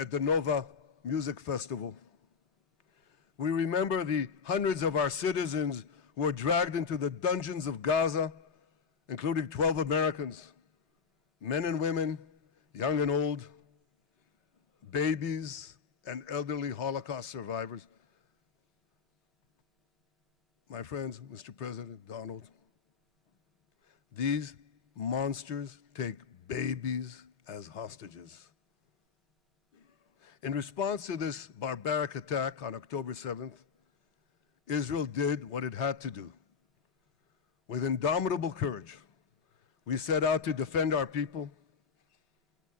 at the Nova Music Festival. We remember the hundreds of our citizens who were dragged into the dungeons of Gaza, including 12 Americans, men and women, young and old, babies and elderly Holocaust survivors. My friends, Mr. President, Donald, these monsters take babies as hostages. In response to this barbaric attack on October 7th, Israel did what it had to do. With indomitable courage, we set out to defend our people,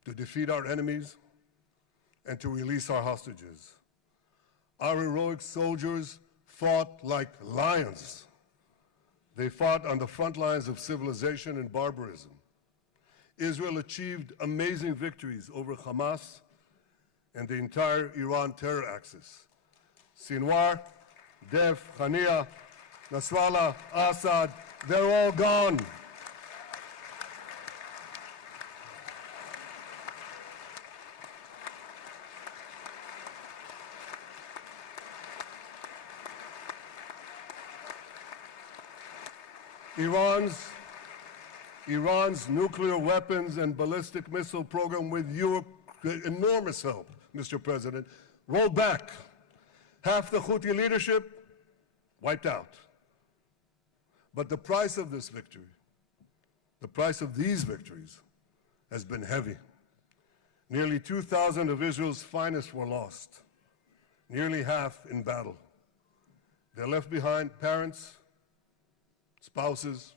to defeat our enemies, and to release our hostages. Our heroic soldiers fought like lions. They fought on the front lines of civilization and barbarism. Israel achieved amazing victories over Hamas and the entire Iran terror axis. Sinwar, Def, Hania, Nasrallah, Assad, they're all gone. Iran's nuclear weapons and ballistic missile program, with your enormous help, Mr. President, rolled back. Half the Houthi leadership wiped out. But the price of this victory, the price of these victories, has been heavy. Nearly 2,000 of Israel's finest were lost, nearly half in battle. They left behind parents, spouses,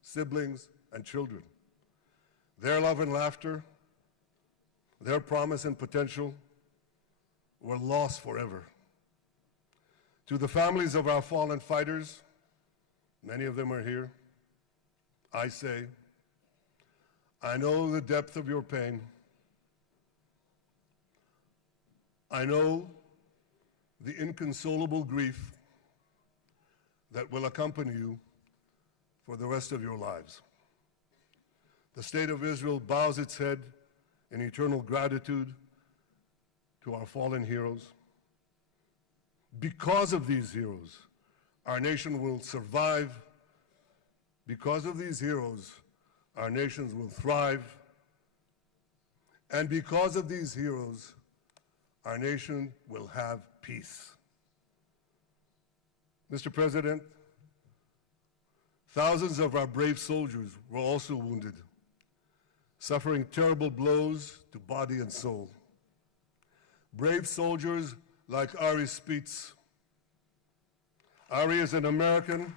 siblings, and children. Their love and laughter, their promise and potential were lost forever. To the families of our fallen fighters, many of them are here, I say, I know the depth of your pain. I know the inconsolable grief that will accompany you for the rest of your lives. The State of Israel bows its head in eternal gratitude to our fallen heroes. Because of these heroes, our nation will survive. Because of these heroes, our nations will thrive. And because of these heroes, our nation will have peace. Mr. President, thousands of our brave soldiers were also wounded, suffering terrible blows to body and soul. Brave soldiers like Ari Spitz. Ari is an American.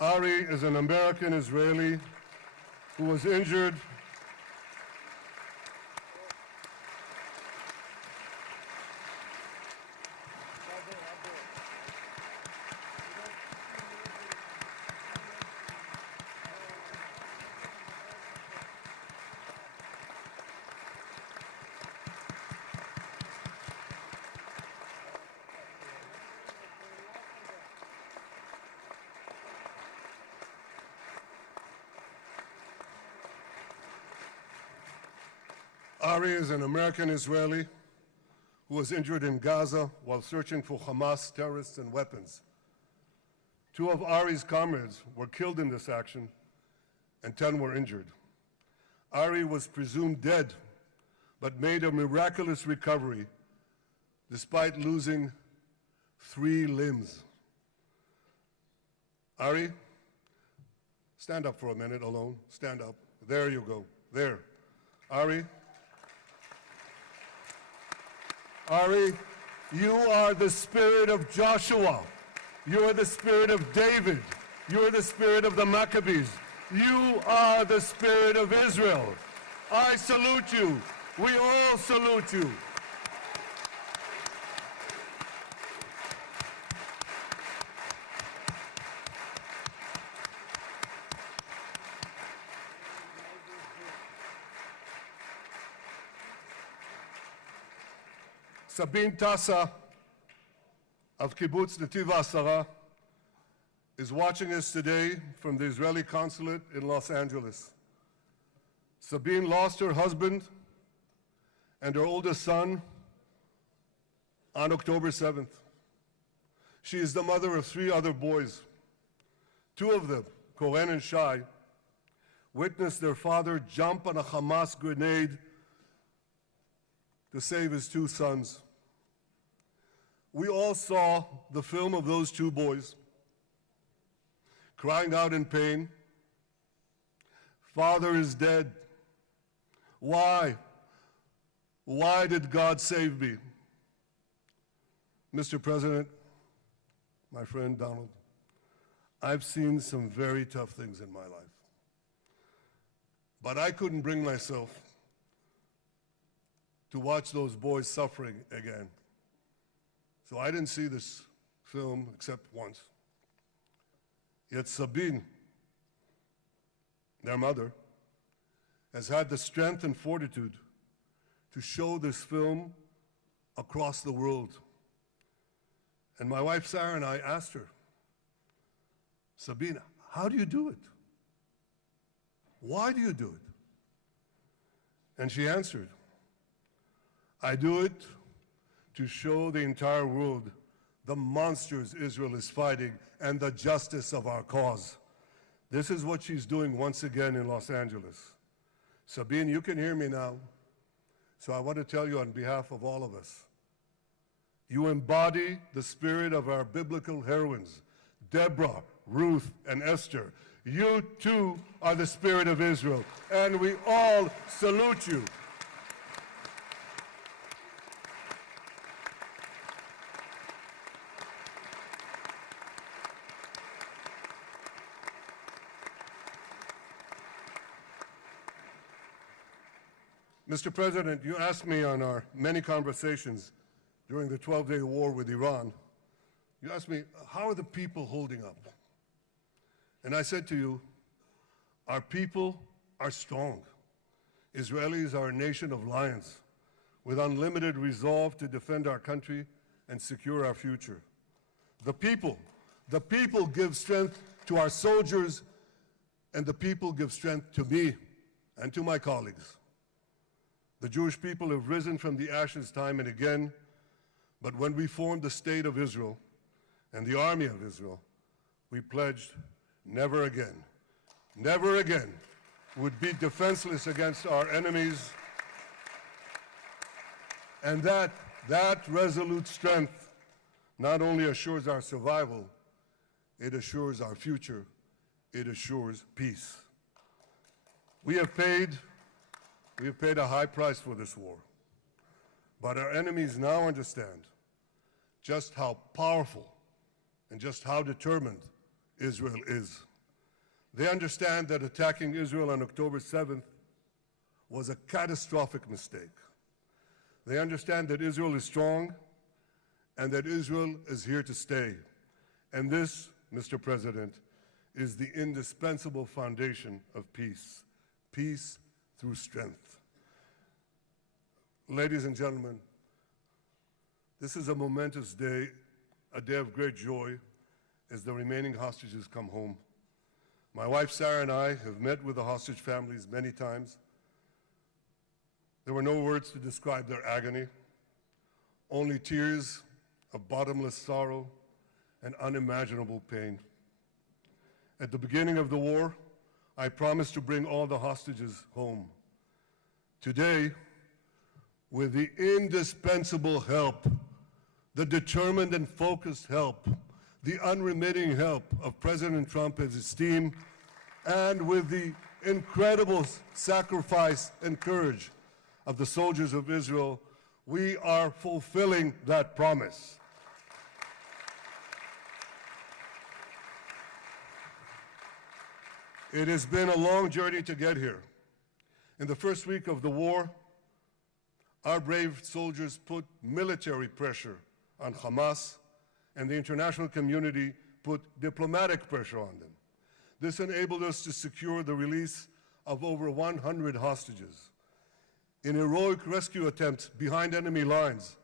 Ari is an American Israeli who was injured Ari is an American Israeli who was injured in Gaza while searching for Hamas terrorists and weapons. 2 of Ari's comrades were killed in this action, and 10 were injured. Ari was presumed dead, but made a miraculous recovery despite losing 3 limbs. Ari, stand up for a minute alone. Stand up. There you go. There. Ari, you are the spirit of Joshua. You are the spirit of David. You are the spirit of the Maccabees. You are the spirit of Israel. I salute you. We all salute you. Sabine Tassa of Kibbutz Netiv HaAsara is watching us today from the Israeli consulate in Los Angeles. Sabine lost her husband and her oldest son on October 7th. She is the mother of 3 other boys. 2 of them, Cohen and Shai, witnessed their father jump on a Hamas grenade to save his 2 sons. We all saw the film of those 2 boys crying out in pain, "Father is dead. Why? Why did God save me?" Mr. President, my friend Donald, I've seen some very tough things in my life. But I couldn't bring myself to watch those boys suffering again. So I didn't see this film except once. Yet Sabine, their mother, has had the strength and fortitude to show this film across the world. And my wife Sarah and I asked her, "Sabine, how do you do it? Why do you do it?" And she answered, "I do it to show the entire world the monsters Israel is fighting and the justice of our cause." This is what she's doing once again in Los Angeles. Sabine, you can hear me now, so I want to tell you on behalf of all of us, you embody the spirit of our biblical heroines, Deborah, Ruth, and Esther. You too are the spirit of Israel, and we all salute you. Mr. President, you asked me on our many conversations during the 12-day war with Iran, you asked me, how are the people holding up? And I said to you, our people are strong. Israelis are a nation of lions with unlimited resolve to defend our country and secure our future. The people give strength to our soldiers, and the people give strength to me and to my colleagues. The Jewish people have risen from the ashes time and again, but when we formed the State of Israel and the Army of Israel, we pledged never again would be defenseless against our enemies. And that resolute strength not only assures our survival, it assures our future, it assures peace. We have paid a high price for this war, but our enemies now understand just how powerful and just how determined Israel is. They understand that attacking Israel on October 7th was a catastrophic mistake. They understand that Israel is strong and that Israel is here to stay. And this, Mr. President, is the indispensable foundation of peace. Peace through strength. Ladies and gentlemen, this is a momentous day, a day of great joy as the remaining hostages come home. My wife Sarah and I have met with the hostage families many times. There were no words to describe their agony, only tears of bottomless sorrow and unimaginable pain. At the beginning of the war, I promised to bring all the hostages home. Today, with the indispensable help, the determined and focused help, the unremitting help of President Trump and his team, and with the incredible sacrifice and courage of the soldiers of Israel, we are fulfilling that promise. It has been a long journey to get here. In the first week of the war, our brave soldiers put military pressure on Hamas, and the international community put diplomatic pressure on them. This enabled us to secure the release of over 100 hostages. In heroic rescue attempts behind enemy lines,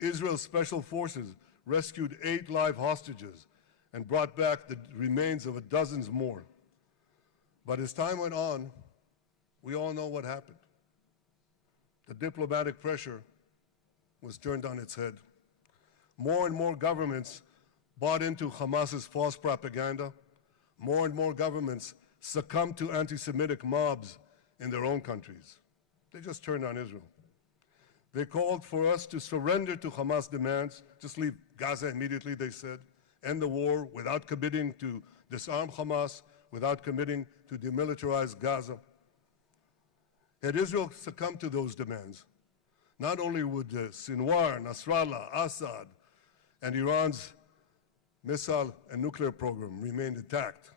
Israel's special forces rescued 8 live hostages and brought back the remains of dozens more. But as time went on, We all know what happened. The diplomatic pressure was turned on its head. More and more governments bought into Hamas's false propaganda. More and more governments succumbed to anti-Semitic mobs in their own countries. They just turned on Israel. They called for us to surrender to Hamas demands, just leave Gaza immediately, they said, end the war without committing to disarm Hamas, without committing to demilitarize Gaza. Had Israel succumbed to those demands, not only would Sinwar, Nasrallah, Assad, and Iran's missile and nuclear program remain intact.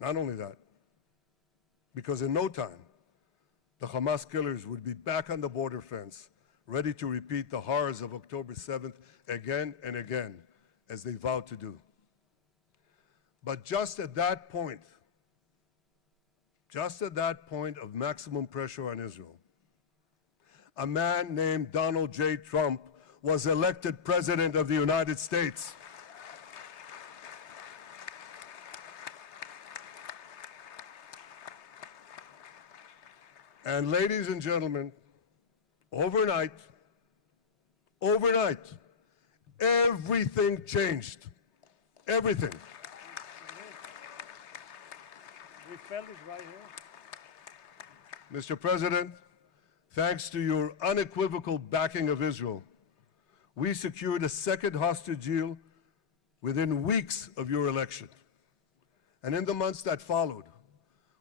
Not only that, because in no time, the Hamas killers would be back on the border fence, ready to repeat the horrors of October 7th again and again, as they vowed to do. But just at that point of maximum pressure on Israel, a man named Donald J. Trump was elected President of the United States. And ladies and gentlemen, overnight, everything changed. Everything. We felt it right here. Mr. President, thanks to your unequivocal backing of Israel, we secured a second hostage deal within weeks of your election. And in the months that followed,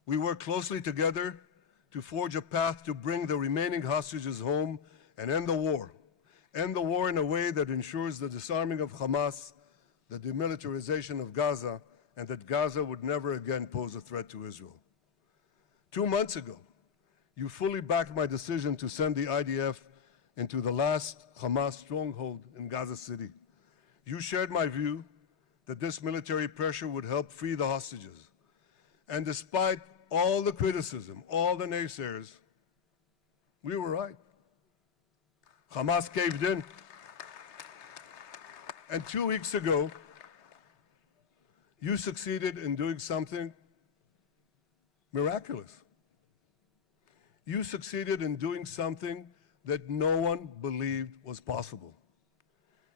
we worked closely together to forge a path to bring the remaining hostages home and end the war. End the war in a way that ensures the disarming of Hamas, the demilitarization of Gaza, and that Gaza would never again pose a threat to Israel. 2 months ago, you fully backed my decision to send the IDF into the last Hamas stronghold in Gaza City. You shared my view that this military pressure would help free the hostages. And despite all the criticism, all the naysayers, we were right. Hamas caved in. And 2 weeks ago, you succeeded in doing something miraculous. You succeeded in doing something that no one believed was possible.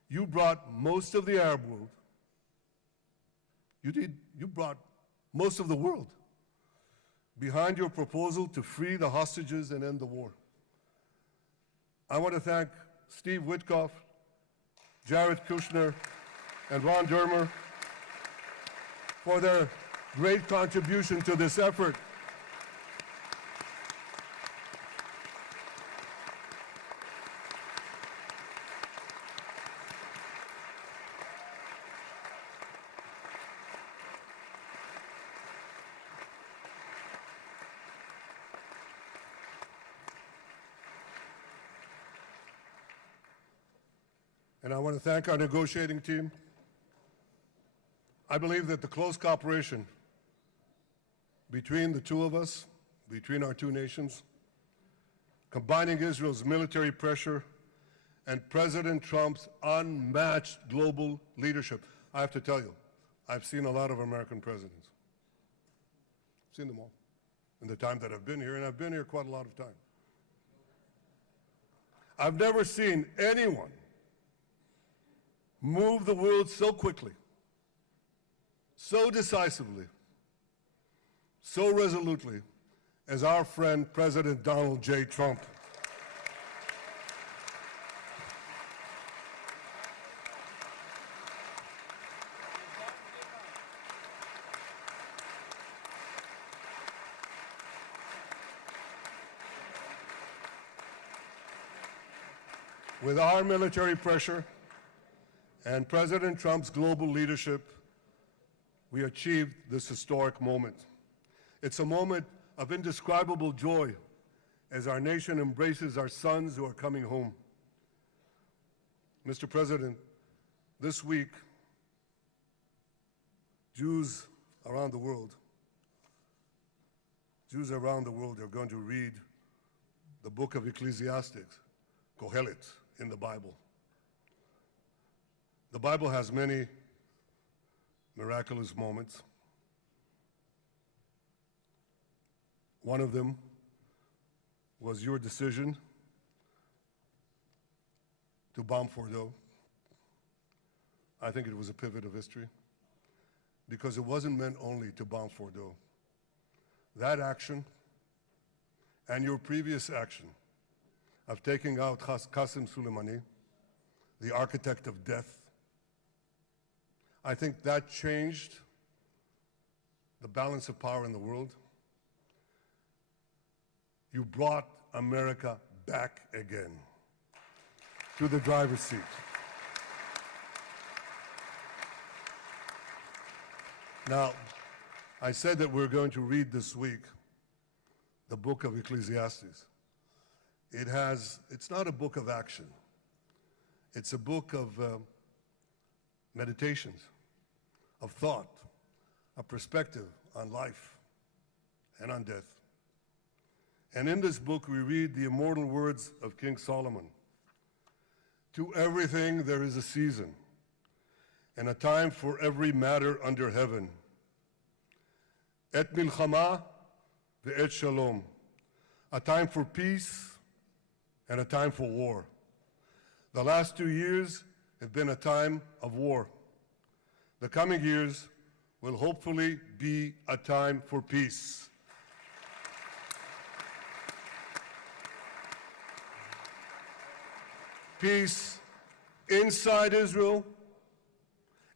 You brought most of the Arab world, you brought most of the world behind your proposal to free the hostages and end the war. I want to thank Steve Witkoff, Jared Kushner, and Ron Dermer for their great contribution to this effort. And I want to thank our negotiating team. I believe that the close cooperation between the two of us, between our two nations, combining Israel's military pressure and President Trump's unmatched global leadership. I have to tell you, I've seen a lot of American presidents. I've seen them all in the time that I've been here, and I've been here quite a lot of time. I've never seen anyone move the world so quickly, so decisively, so resolutely as our friend President Donald J. Trump. With our military pressure and President Trump's global leadership, we achieved this historic moment. It's a moment of indescribable joy as our nation embraces our sons who are coming home. Mr. President, this week, Jews around the world are going to read the book of Ecclesiastes, Kohelet, in the Bible. The Bible has many miraculous moments. One of them was your decision to bomb Fordo. I think it was a pivot of history because it wasn't meant only to bomb Fordo. That action and your previous action of taking out Qasem Soleimani, the architect of death, I think that changed the balance of power in the world. You brought America back again to the driver's seat. Now, I said that we're going to read this week the book of Ecclesiastes. It's not a book of action. It's a book of meditations, of thought, a perspective on life and on death. And in this book, we read the immortal words of King Solomon. To everything there is a season, and a time for every matter under heaven. Et milchama ve'et shalom. A time for peace and a time for war. The last 2 years have been a time of war. The coming years will hopefully be a time for peace. Peace inside Israel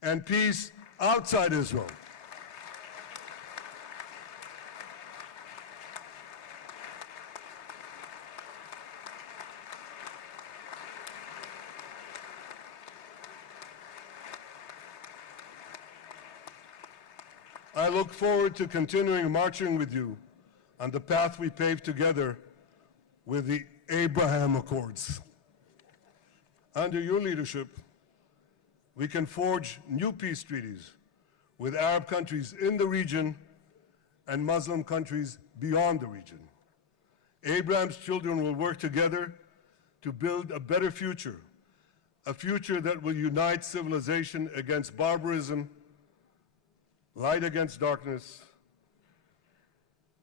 and peace outside Israel. I look forward to continuing marching with you on the path we paved together with the Abraham Accords. Under your leadership, we can forge new peace treaties with Arab countries in the region and Muslim countries beyond the region. Abraham's children will work together to build a better future, a future that will unite civilization against barbarism, light against darkness,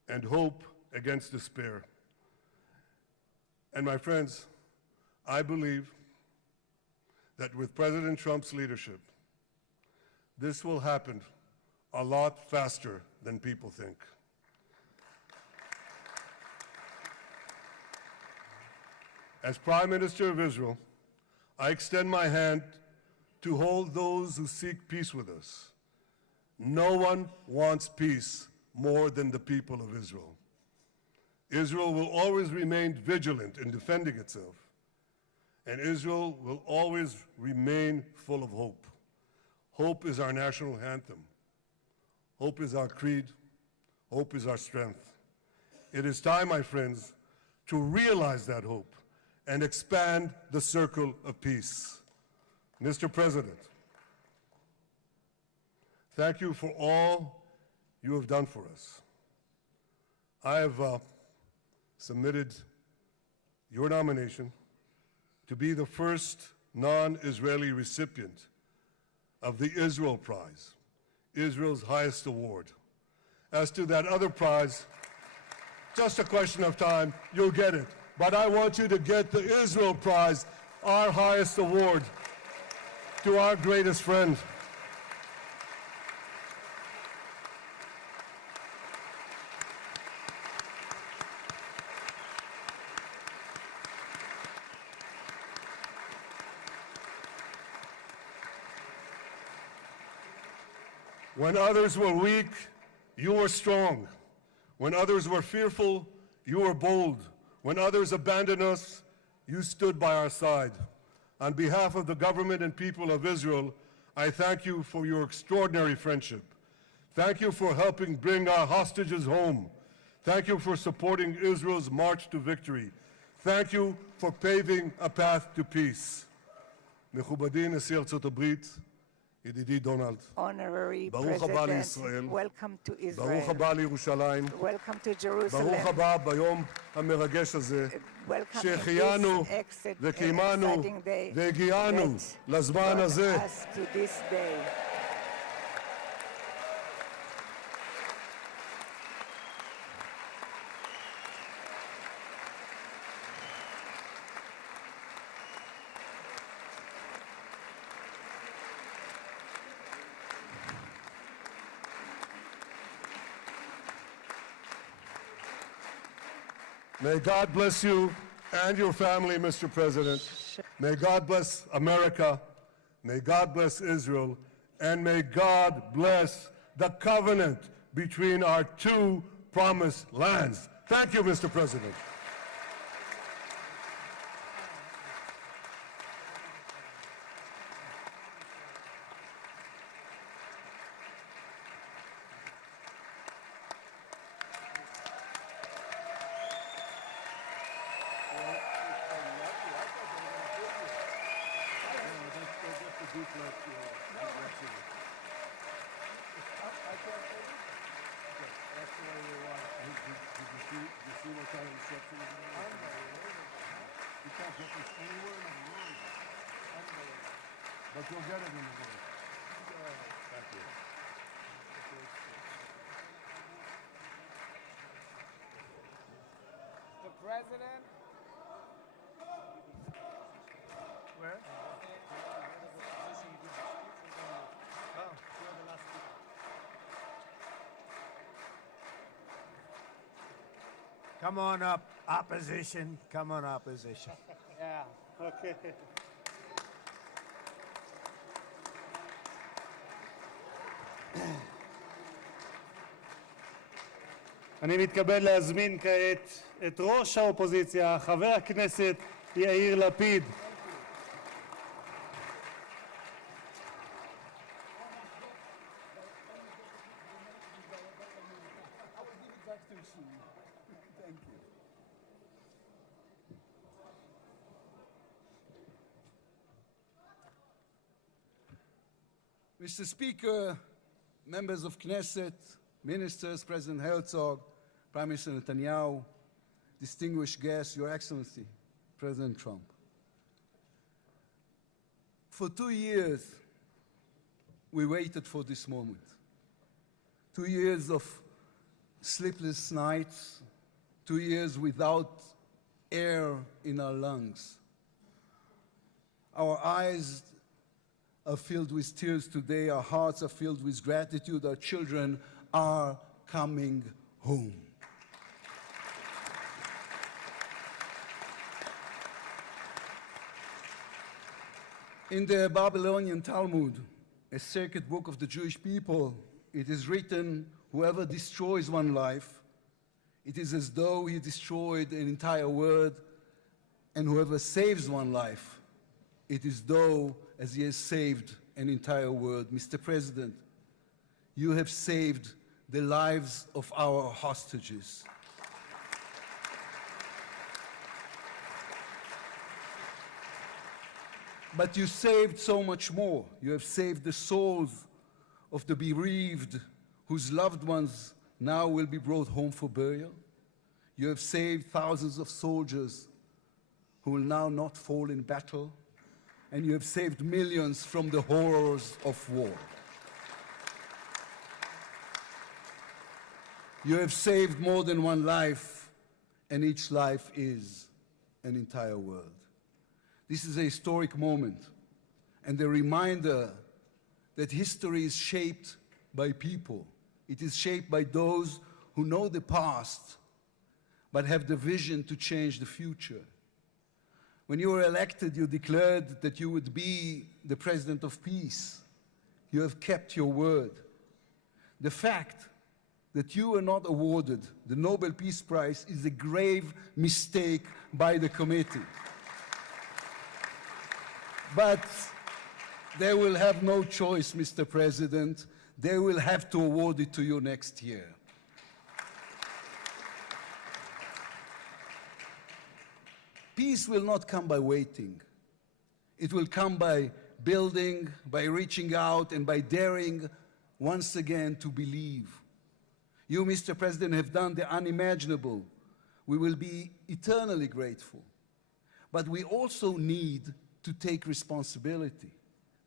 and hope against despair. And my friends, I believe that with President Trump's leadership, this will happen a lot faster than people think. As Prime Minister of Israel, I extend my hand to hold those who seek peace with us. No one wants peace more than the people of Israel. Israel will always remain vigilant in defending itself, and Israel will always remain full of hope. Hope is our national anthem. Hope is our creed. Hope is our strength. It is time, my friends, to realize that hope and expand the circle of peace. Mr. President, thank you for all you have done for us. I have submitted your nomination to be the first non-Israeli recipient of the Israel Prize, Israel's highest award. As to that other prize, just a question of time, you'll get it. But I want you to get the Israel Prize, our highest award, to our greatest friend. When others were weak, you were strong. When others were fearful, you were bold. When others abandoned us, you stood by our side. On behalf of the government and people of Israel, I thank you for your extraordinary friendship. Thank you for helping bring our hostages home. Thank you for supporting Israel's march to victory. Thank you for paving a path to peace. מכובדי נשיא ארצות הברית, ידידי דונלד, Honorary ברוך הבא President, לישראל, welcome to ברוך Israel. הבא לירושלים, Welcome to Jerusalem. ברוך הבא ביום המרגש הזה, Welcome to שהחיינו this וקיימנו exciting day והגיענו that לזמן brought הזה. us to this day. May God bless you and your family, Mr. President. May God bless America. May God bless Israel. And may God bless the covenant between our two promised lands. Thank you, Mr. President. But you'll get it in the world. Thank you. The president. Where? Come on up, opposition. Come on, opposition. Yeah. Okay. אני מתכבד להזמין כעת את ראש האופוזיציה, חבר הכנסת יאיר לפיד. Mr. Speaker, members of Knesset, ministers, President Herzog, Prime Minister Netanyahu, distinguished guests, Your Excellency, President Trump. For 2 years, we waited for this moment. 2 years of sleepless nights, 2 years without air in our lungs. Our eyes are filled with tears today, our hearts are filled with gratitude, our children are coming home. In the Babylonian Talmud, a sacred book of the Jewish people, it is written, whoever destroys one life, it is as though he destroyed an entire world, and whoever saves one life, it is though as he has saved an entire world. Mr. President, you have saved the lives of our hostages. But you saved so much more. You have saved the souls of the bereaved whose loved ones now will be brought home for burial. You have saved thousands of soldiers who will now not fall in battle. And you have saved millions from the horrors of war. You have saved more than one life, and each life is an entire world. This is a historic moment, and a reminder that history is shaped by people. It is shaped by those who know the past, but have the vision to change the future. When you were elected, you declared that you would be the president of peace. You have kept your word. The fact that you were not awarded the Nobel Peace Prize is a grave mistake by the committee. But they will have no choice, Mr. President. They will have to award it to you next year. Peace will not come by waiting. It will come by building, by reaching out, and by daring once again to believe. You, Mr. President, have done the unimaginable. We will be eternally grateful. But we also need to take responsibility.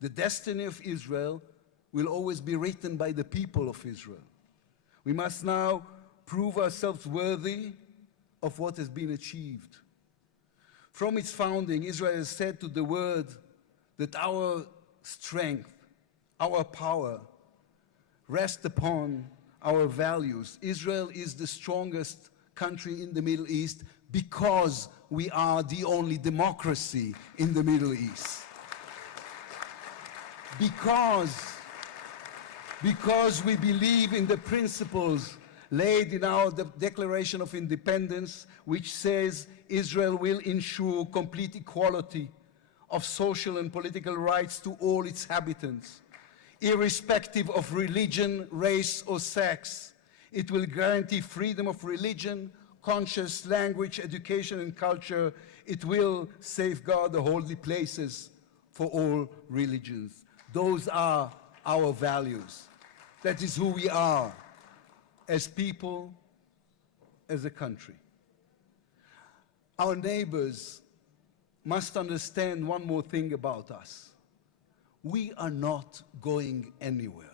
The destiny of Israel will always be written by the people of Israel. We must now prove ourselves worthy of what has been achieved. From its founding, Israel has said to the world that our strength, our power, rest upon our values. Israel is the strongest country in the Middle East because we are the only democracy in the Middle East. Because we believe in the principles laid in our Declaration of Independence, which says Israel will ensure complete equality of social and political rights to all its inhabitants, irrespective of religion, race, or sex. It will guarantee freedom of religion, conscience, language, education, and culture. It will safeguard the holy places for all religions. Those are our values. That is who we are as people, as a country. Our neighbors must understand one more thing about us. We are not going anywhere.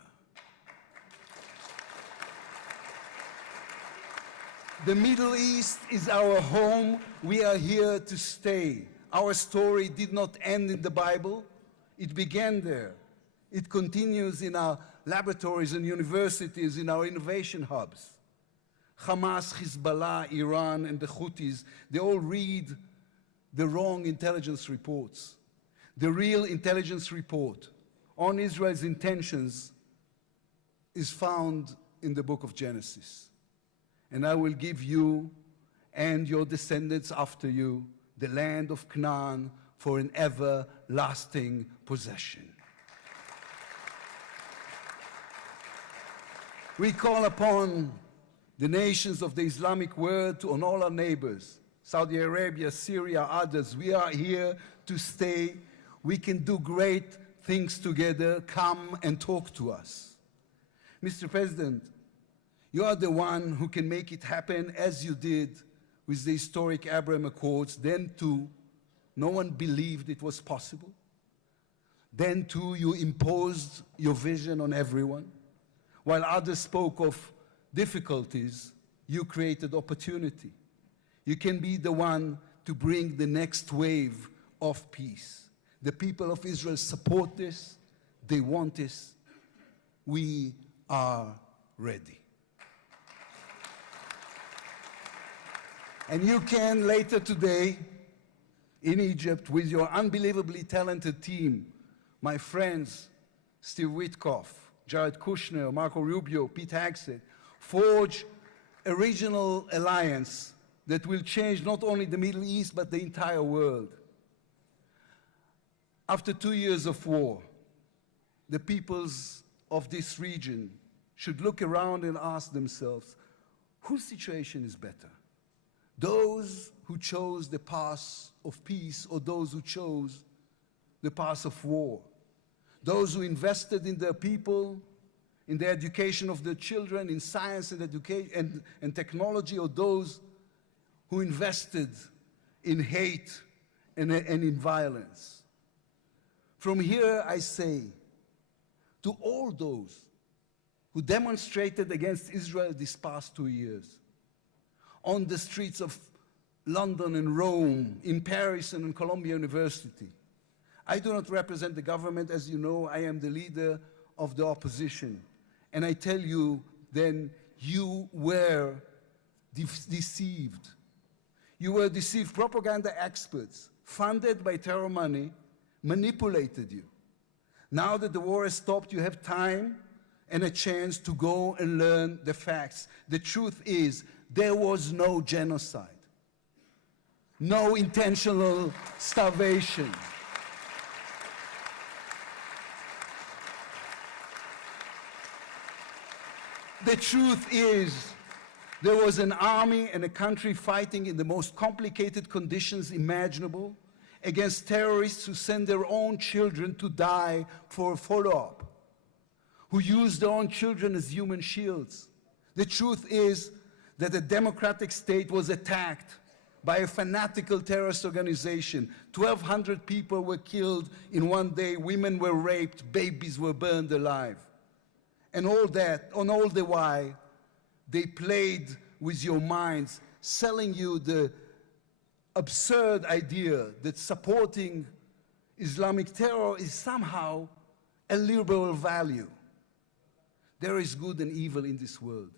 The Middle East is our home. We are here to stay. Our story did not end in the Bible. It began there. It continues in our laboratories and universities, in our innovation hubs. Hamas, Hezbollah, Iran, and the Houthis, they all read the wrong intelligence reports. The real intelligence report on Israel's intentions is found in the book of Genesis. And I will give you and your descendants after you the land of Canaan for an everlasting possession. We call upon the nations of the Islamic world, on all our neighbors, Saudi Arabia, Syria, others. We are here to stay. We can do great things together. Come and talk to us. Mr. President, you are the one who can make it happen as you did with the historic Abraham Accords. Then too, no one believed it was possible. Then too, you imposed your vision on everyone. While others spoke of difficulties, you created opportunity. You can be the one to bring the next wave of peace. The people of Israel support this. They want this. We are ready. And you can later today in Egypt with your unbelievably talented team, my friends Steve Witkoff, Jared Kushner, Marco Rubio, Pete Hegseth, forge a regional alliance that will change not only the Middle East, but the entire world. After 2 years of war, the peoples of this region should look around and ask themselves, whose situation is better? Those who chose the path of peace or those who chose the path of war? Those who invested in their people, in the education of their children, in science and education and technology, or those who invested in hate and in violence? From here I say to all those who demonstrated against Israel these past 2 years, on the streets of London and Rome, in Paris and in Columbia University. I do not represent the government. As you know, I am the leader of the opposition. And I tell you, then, you were deceived. You were deceived. Propaganda experts, funded by terror money, manipulated you. Now that the war has stopped, you have time and a chance to go and learn the facts. The truth is, there was no genocide, no intentional starvation. The truth is, there was an army and a country fighting in the most complicated conditions imaginable against terrorists who send their own children to die for a follow-up, who use their own children as human shields. The truth is that the democratic state was attacked by a fanatical terrorist organization. 1,200 people were killed in one day, women were raped, babies were burned alive. And all that, on all the while, they played with your minds, selling you the absurd idea that supporting Islamic terror is somehow a liberal value. There is good and evil in this world.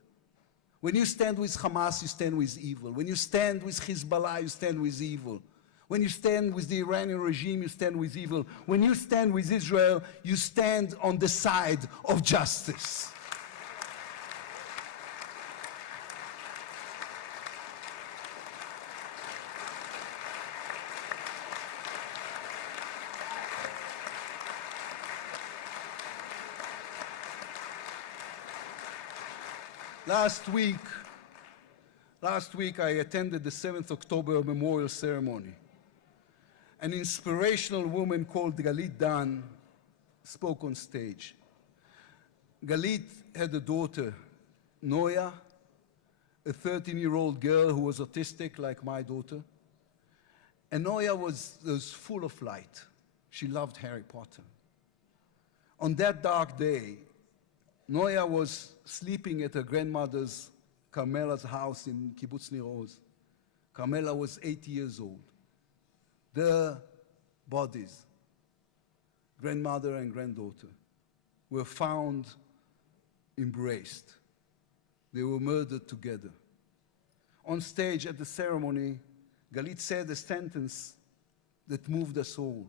When you stand with Hamas, you stand with evil. When you stand with Hezbollah, you stand with evil. When you stand with the Iranian regime, you stand with evil. When you stand with Israel, you stand on the side of justice. Last week I attended the 7th October memorial ceremony. An inspirational woman called Galit Dan spoke on stage. Galit had a daughter, Noya, a 13-year-old girl who was autistic like my daughter. And Noya was full of light. She loved Harry Potter. On that dark day, Noya was sleeping at her grandmother's, Carmela's house in Kibbutz Nir Oz. Carmela was 80 years old. Their bodies, grandmother and granddaughter, were found embraced. They were murdered together. On stage at the ceremony, Galit said a sentence that moved us all.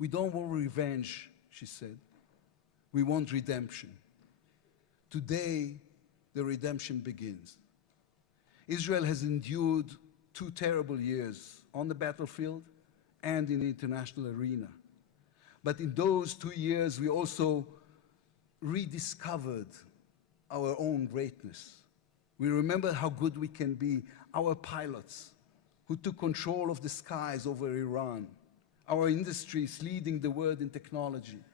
We don't want revenge, she said. We want redemption. Today, the redemption begins. Israel has endured 2 terrible years on the battlefield and in the international arena. But in those 2 years, we also rediscovered our own greatness. We remember how good we can be, our pilots who took control of the skies over Iran, our industries leading the world in technology,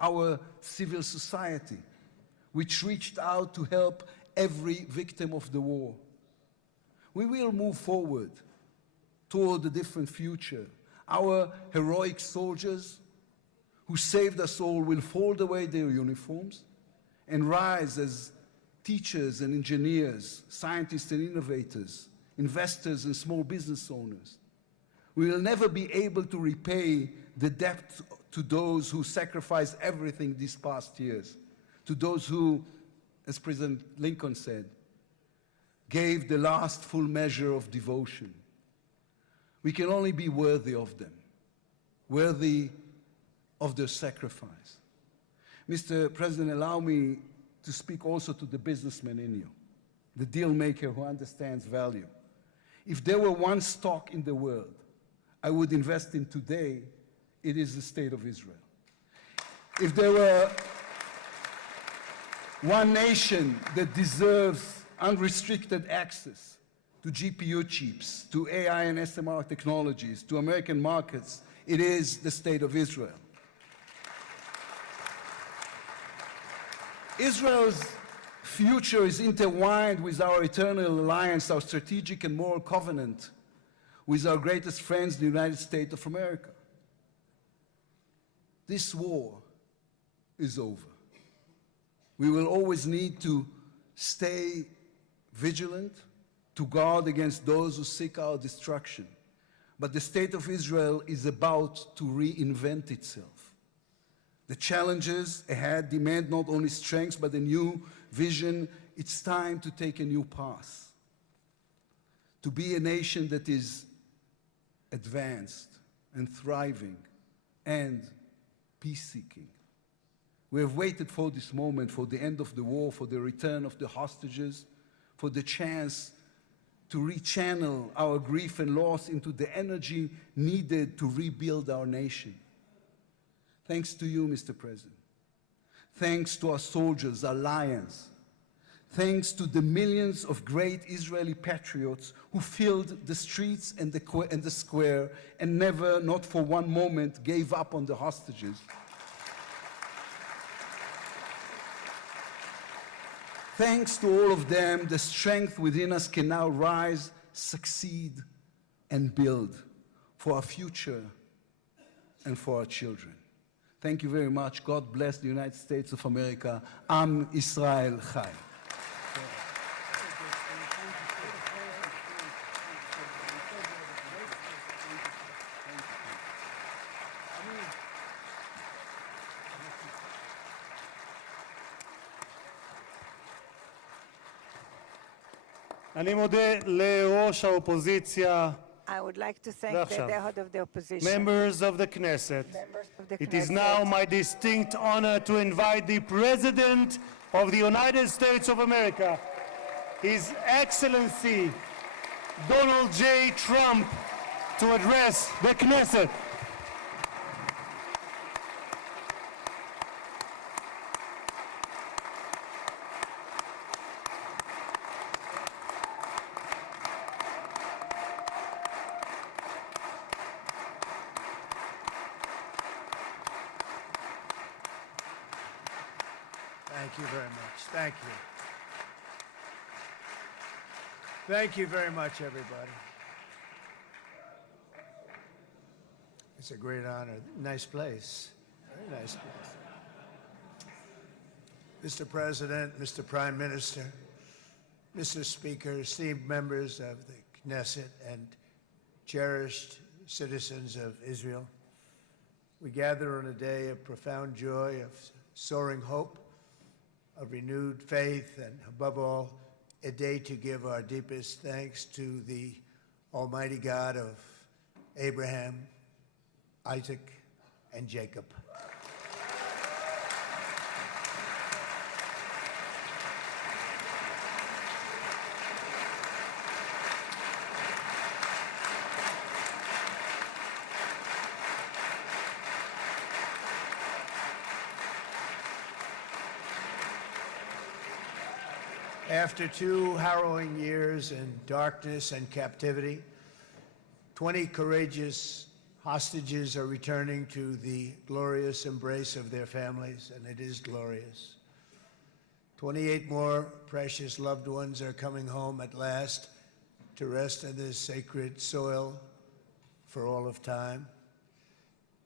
our civil society, which reached out to help every victim of the war. We will move forward toward a different future. Our heroic soldiers who saved us all will fold away their uniforms and rise as teachers and engineers, scientists and innovators, investors and small business owners. We will never be able to repay the debt to those who sacrificed everything these past years, to those who, as President Lincoln said, gave the last full measure of devotion. We can only be worthy of them, worthy of their sacrifice. Mr. President, allow me to speak also to the businessman in you, the deal maker who understands value. If there were one stock in the world I would invest in today, it is the state of Israel. If there were one nation that deserves unrestricted access to GPU chips, to AI and SMR technologies, to American markets, it is the state of Israel. Israel's future is intertwined with our eternal alliance, our strategic and moral covenant with our greatest friends, the United States of America. This war is over. We will always need to stay vigilant, to guard against those who seek our destruction. But the state of Israel is about to reinvent itself. The challenges ahead demand not only strength, but a new vision. It's time to take a new path, to be a nation that is advanced and thriving and peace-seeking. We have waited for this moment, for the end of the war, for the return of the hostages, for the chance to rechannel our grief and loss into the energy needed to rebuild our nation. Thanks to you, Mr. President. Thanks to our soldiers, our lions. Thanks to the millions of great Israeli patriots who filled the streets and the square and never, not for one moment, gave up on the hostages. Thanks to all of them, the strength within us can now rise, succeed, and build for our future and for our children. Thank you very much. God bless the United States of America. Am Israel Chai. אני מודה לראש האופוזיציה, I would like to thank the ועכשיו, head of the opposition. members of the Knesset. Members of the It is Knesset. now my distinct honor to invite the President of the United States of America, His Excellency Donald J. Trump, to address the Knesset. Thank you very much. Thank you. Thank you very much, everybody. It's a great honor. Nice place. Very nice place. Mr. President, Mr. Prime Minister, Mr. Speaker, esteemed members of the Knesset and cherished citizens of Israel, we gather on a day of profound joy, of soaring hope, of renewed faith, and above all, a day to give our deepest thanks to the Almighty God of Abraham, Isaac, and Jacob. After 2 harrowing years in darkness and captivity, 20 courageous hostages are returning to the glorious embrace of their families, and it is glorious. 28 more precious loved ones are coming home at last to rest in this sacred soil for all of time.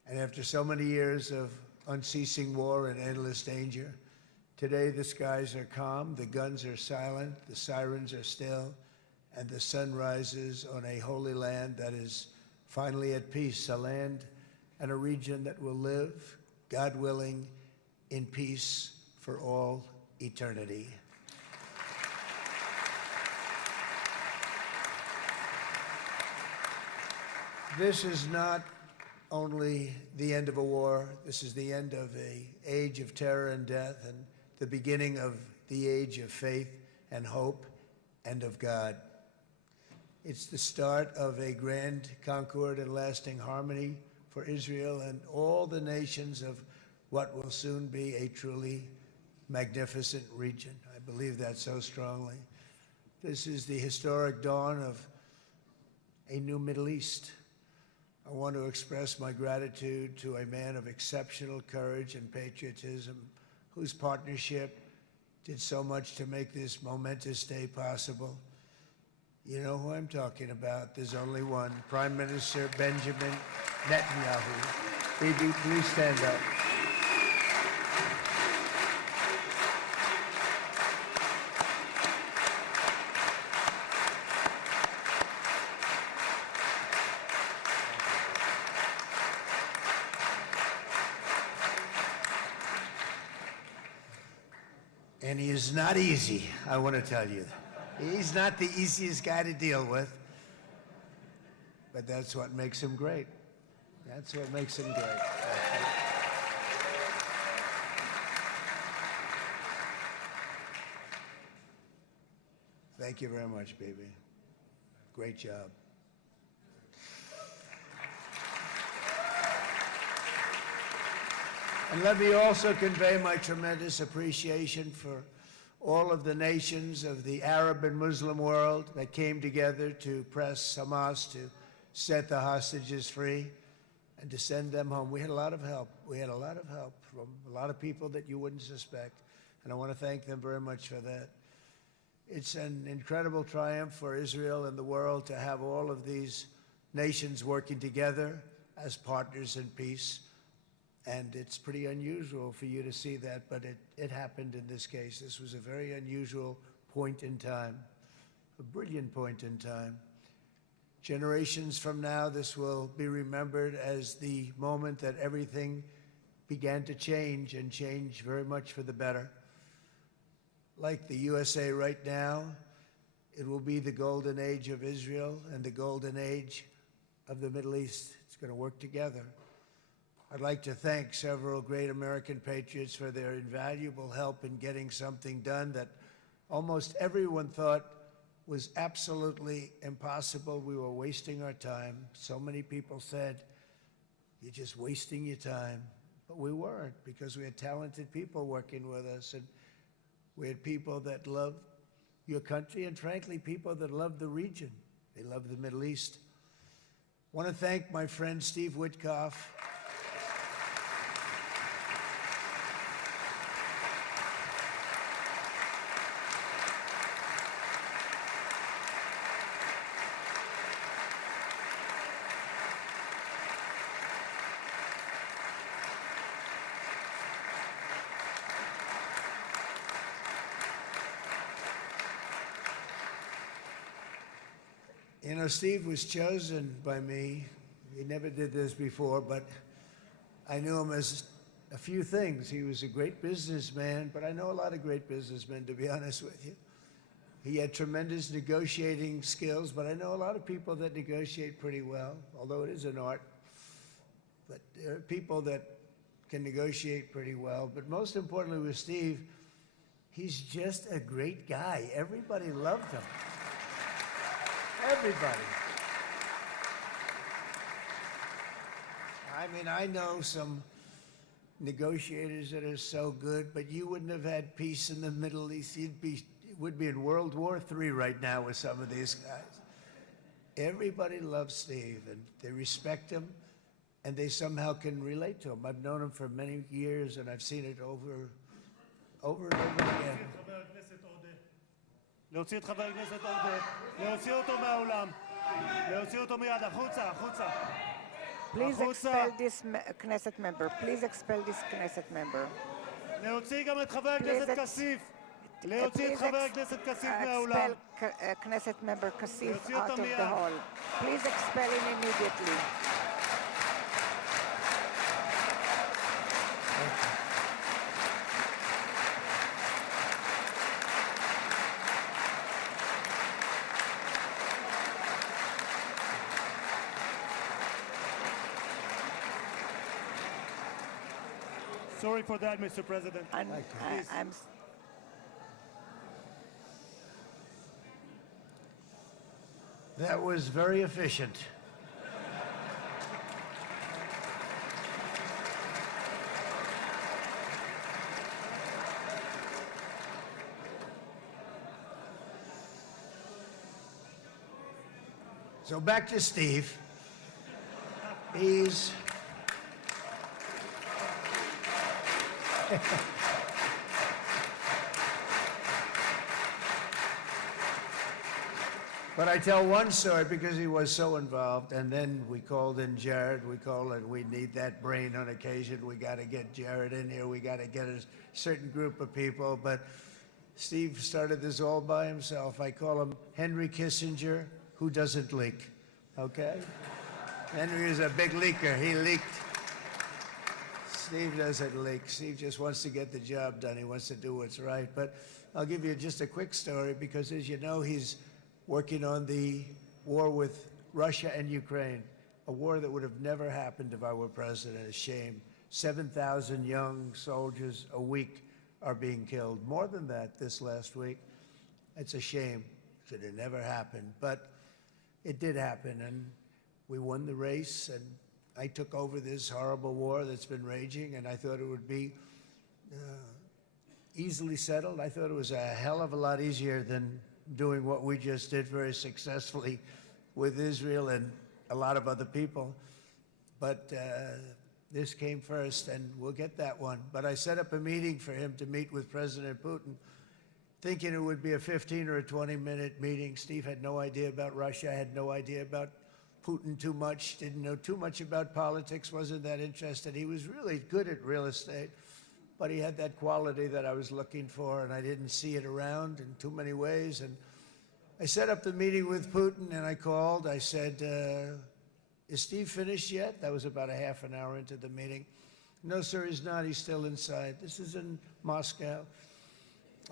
And after so many years of unceasing war and endless danger, today the skies are calm, the guns are silent, the sirens are still, and the sun rises on a holy land that is finally at peace, a land and a region that will live, God willing, in peace for all eternity. This is not only the end of a war, this is the end of an age of terror and death, and the beginning of the age of faith and hope and of God. It's the start of a grand concord and lasting harmony for Israel and all the nations of what will soon be a truly magnificent region. I believe that so strongly. This is the historic dawn of a new Middle East. I want to express my gratitude to a man of exceptional courage and patriotism, whose partnership did so much to make this momentous day possible. You know who I'm talking about. There's only one, Prime Minister Benjamin Netanyahu. Bibi, please stand up. And he is not easy, I want to tell you. He's not the easiest guy to deal with, but that's what makes him great. That's what makes him great. Thank you very much, baby. Great job. And let me also convey my tremendous appreciation for all of the nations of the Arab and Muslim world that came together to press Hamas to set the hostages free and to send them home. We had a lot of help. We had a lot of help from a lot of people that you wouldn't suspect, and I want to thank them very much for that. It's an incredible triumph for Israel and the world to have all of these nations working together as partners in peace. And it's pretty unusual for you to see that, but it happened in this case. This was a very unusual point in time, a brilliant point in time. Generations from now, this will be remembered as the moment that everything began to change, and change very much for the better. Like the USA right now, It will be the golden age of Israel and the golden age of the Middle East. It's going to work together. I'd like to thank several great American patriots for their invaluable help in getting something done that almost everyone thought was absolutely impossible. We were wasting our time. So many people said, "You're just wasting your time." But we weren't, because we had talented people working with us, and we had people that loved your country, and frankly, people that loved the region. They loved the Middle East. I want to thank my friend Steve Witkoff. You know, Steve was chosen by me. He never did this before, but I knew him as a few things. He was a great businessman, but I know a lot of great businessmen, to be honest with you. He had tremendous negotiating skills, but I know a lot of people that negotiate pretty well, although it is an art. But there are people that can negotiate pretty well. But most importantly with Steve, he's just a great guy. Everybody loved him. Everybody. I mean, I know some negotiators that are so good, but you wouldn't have had peace in the Middle East. Would be in World War III right now with some of these guys. Everybody loves Steve, and they respect him, and they somehow can relate to him. I've known him for many years, and I've seen it over and over again. להוציא את חבר הכנסת עודה, להוציא אותו מהאולם, להוציא אותו מיד, החוצה, החוצה. Please expel this Knesset member. Please expel this Knesset member. להוציא גם את חבר הכנסת כסיף. להוציא את חבר הכנסת כסיף מהאולם. Expel Knesset member Kasif out of the hall. Please expel him immediately. Sorry for that, Mr. President. I'm That was very efficient. So back to Steve. He's But I tell one story because he was so involved, and then we called in Jared. We need that brain on occasion. We got to get Jared in here. We got to get a certain group of people. But Steve started this all by himself. I call him Henry Kissinger, who doesn't leak. Okay? Henry is a big leaker. He leaked. Steve doesn't leak. Steve just wants to get the job done. He wants to do what's right. But I'll give you just a quick story because, as you know, he's working on the war with Russia and Ukraine, a war that would have never happened if I were president. A shame. 7,000 young soldiers a week are being killed. More than that this last week. It's a shame. It should have never happened. But it did happen, and we won the race, and I took over this horrible war that's been raging, and I thought it would be easily settled. I thought it was a hell of a lot easier than doing what we just did very successfully with Israel and a lot of other people. But this came first, and we'll get that one. But I set up a meeting for him to meet with President Putin, thinking it would be a 15 or a 20-minute meeting. Steve had no idea about Russia, had no idea about Putin too much, didn't know too much about politics, wasn't that interested. He was really good at real estate, but he had that quality that I was looking for, and I didn't see it around in too many ways. And I set up the meeting with Putin, and I called. I said, is Steve finished yet? That was about a half an hour into the meeting. No, sir, he's not. He's still inside. This is in Moscow.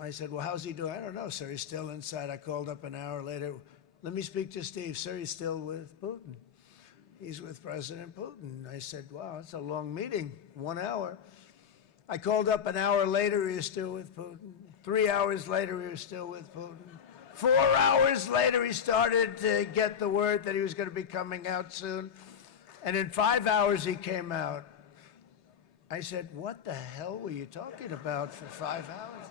I said, well, how's he doing? I don't know, sir. He's still inside. I called up an hour later. Let me speak to Steve. Sir, he's still with Putin. He's with President Putin. I said, wow, that's a long meeting, 1 hour. I called up an hour later. He was still with Putin. 3 hours later, he was still with Putin. 4 hours later, he started to get the word that he was going to be coming out soon. And in 5 hours, he came out. I said, what the hell were you talking about for 5 hours?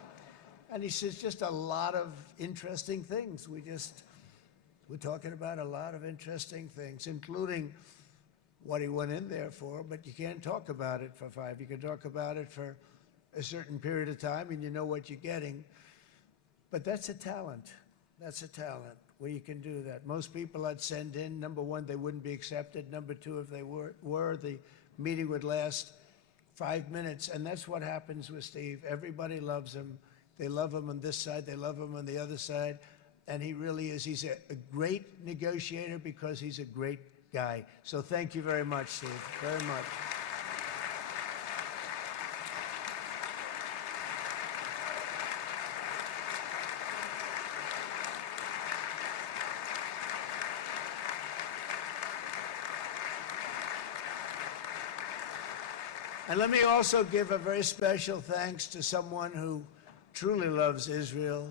And he says, just a lot of interesting things. We're talking about a lot of interesting things, including what he went in there for, but you can't talk about it for 5. You can talk about it for a certain period of time, and you know what you're getting. But that's a talent. That's a talent, where you can do that. Most people I'd send in, number one, they wouldn't be accepted. Number two, if they were, the meeting would last 5 minutes, and that's what happens with Steve. Everybody loves him. They love him on this side, they love him on the other side, and he really is. He's a great negotiator because he's a great guy. So thank you very much, Steve, very much. And let me also give a very special thanks to someone who truly loves Israel.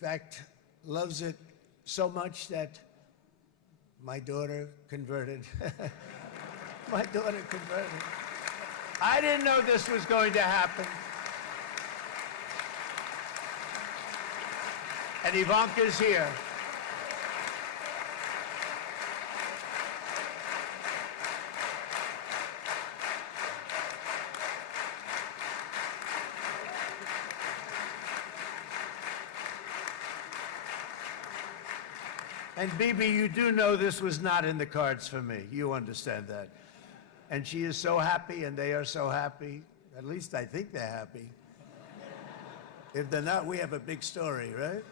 In fact, loves it so much that my daughter converted. My daughter converted. I didn't know this was going to happen. And Ivanka's here. And Bibi, you do know this was not in the cards for me. You understand that. And she is so happy, and they are so happy. At least I think they're happy. If they're not, we have a big story, right?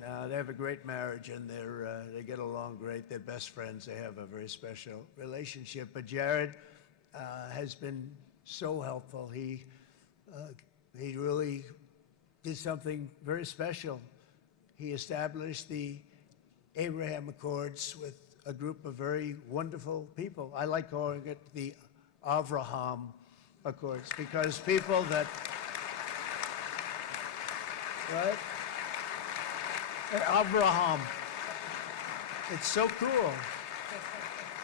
No, they have a great marriage, and they get along great. They're best friends. They have a very special relationship. But Jared has been so helpful. He really did something very special. He established the Abraham Accords with a group of very wonderful people. I like calling it the Avraham Accords, because people that, right? Avraham. It's so cool.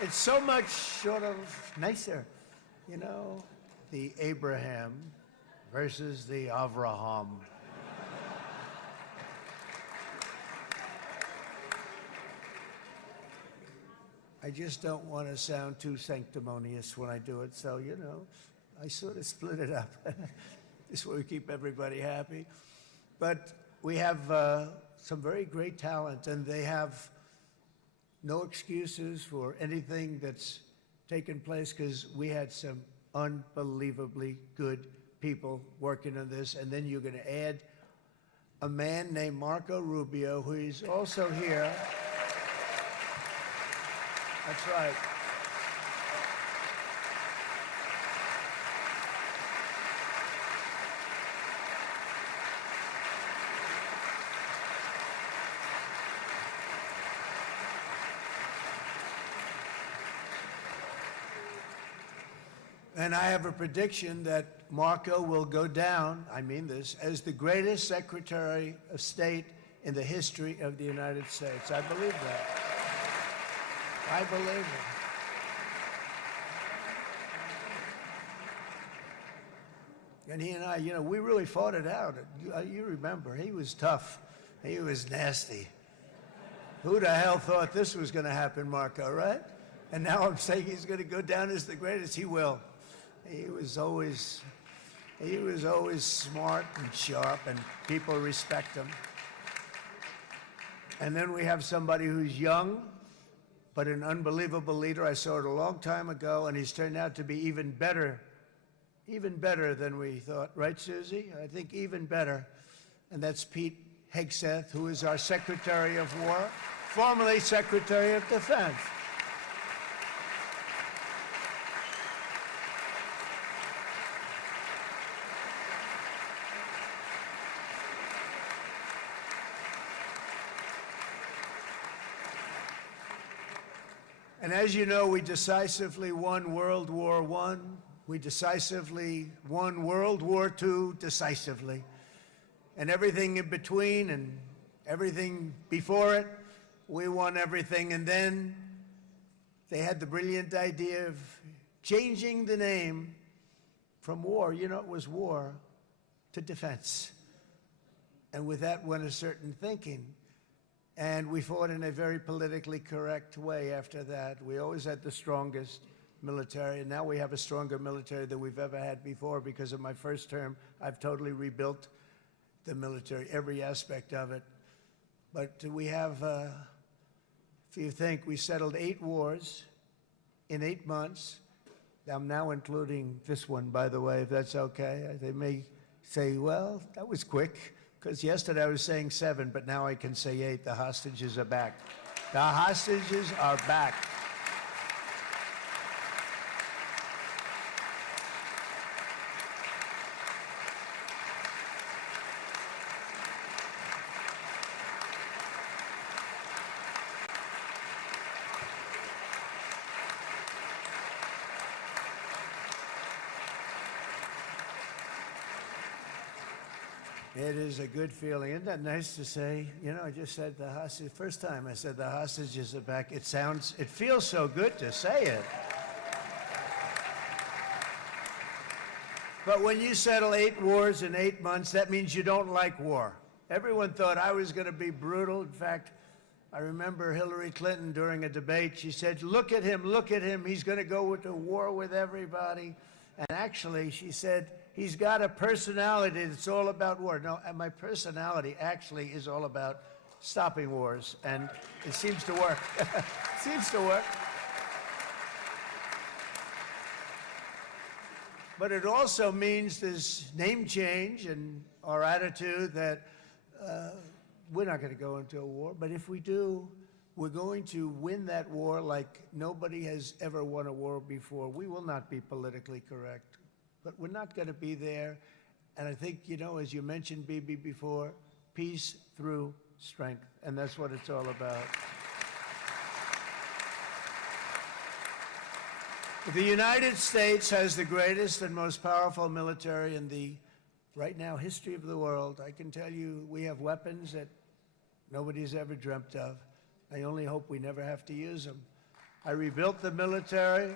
It's so much sort of nicer, you know? The Abraham versus the Avraham. I just don't want to sound too sanctimonious when I do it, so, you know, I sort of split it up. This way we keep everybody happy. But we have some very great talent, and they have no excuses for anything that's taken place, because we had some unbelievably good people working on this. And then you're going to add a man named Marco Rubio, who is also here. That's right. And I have a prediction that Marco will go down, I mean this, as the greatest Secretary of State in the history of the United States. I believe that. I believe it. And he and I, you know, we really fought it out. You remember, he was tough. He was nasty. Who the hell thought this was going to happen, Marco, right? And now I'm saying he's going to go down as the greatest. He will. He was always smart and sharp, and people respect him. And then we have somebody who's young, but an unbelievable leader. I saw it a long time ago, and he's turned out to be even better than we thought. Right, Susie? I think even better. And that's Pete Hegseth, who is our Secretary of War, formerly Secretary of Defense. And as you know, we decisively won World War I. We decisively won World War II decisively. And everything in between and everything before it, we won everything. And then they had the brilliant idea of changing the name from war, you know, it was war, to defense. And with that went a certain thinking. And we fought in a very politically correct way after that. We always had the strongest military, and now we have a stronger military than we've ever had before. Because of my first term, I've totally rebuilt the military, every aspect of it. But we have, if you think, we settled 8 wars in 8 months. I'm now including this one, by the way, if that's okay. They may say, well, that was quick, because yesterday I was saying 7, but now I can say 8. The hostages are back. The hostages are back. It is a good feeling. Isn't that nice to say? You know, I just said the hostage, first time I said the hostages are back. It feels so good to say it. But when you settle 8 wars in 8 months, that means you don't like war. Everyone thought I was going to be brutal. In fact, I remember Hillary Clinton during a debate, she said, look at him, he's going to go to war with everybody. And actually, she said, he's got a personality that's all about war. No, and my personality actually is all about stopping wars, and it seems to work. It seems to work. But it also means this name change and our attitude that we're not going to go into a war, but if we do, we're going to win that war like nobody has ever won a war before. We will not be politically correct, but we're not going to be there. And I think, you know, as you mentioned, Bibi, before, peace through strength, and that's what it's all about. The United States has the greatest and most powerful military in the, right now, history of the world. I can tell you we have weapons that nobody's ever dreamt of. I only hope we never have to use them. I rebuilt the military.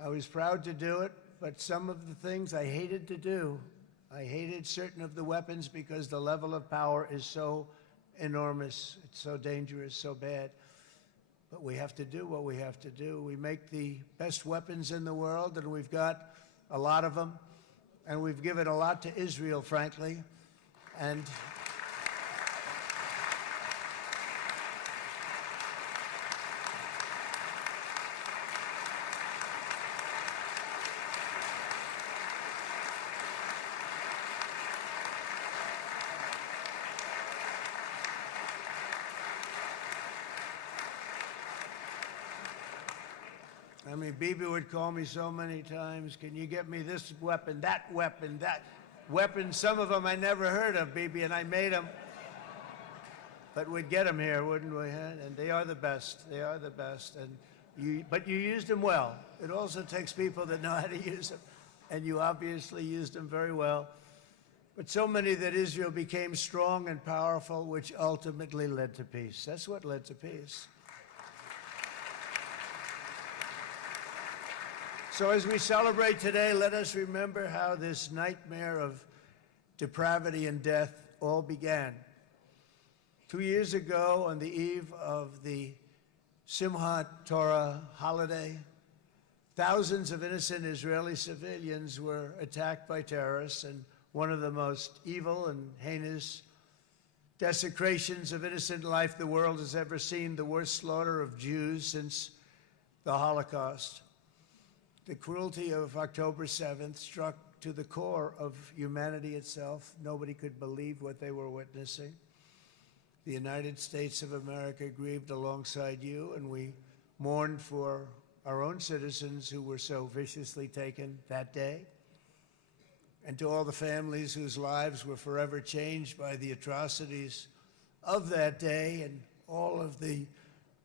I was proud to do it, but some of the things I hated to do. I hated certain of the weapons because the level of power is so enormous. It's so dangerous, so bad. But we have to do what we have to do. We make the best weapons in the world, and we've got a lot of them. And we've given a lot to Israel, frankly. And I mean, Bibi would call me so many times, can you get me this weapon, that weapon, that weapon? Some of them I never heard of, Bibi, and I made them. But we'd get them here, wouldn't we? And they are the best. They are the best. But you used them well. It also takes people that know how to use them. And you obviously used them very well. But so many that Israel became strong and powerful, which ultimately led to peace. That's what led to peace. So as we celebrate today, let us remember how this nightmare of depravity and death all began. 2 years ago, on the eve of the Simchat Torah holiday, thousands of innocent Israeli civilians were attacked by terrorists, and one of the most evil and heinous desecrations of innocent life the world has ever seen, the worst slaughter of Jews since the Holocaust. The cruelty of October 7th struck to the core of humanity itself. Nobody could believe what they were witnessing. The United States of America grieved alongside you, and we mourned for our own citizens who were so viciously taken that day. And to all the families whose lives were forever changed by the atrocities of that day, and all of the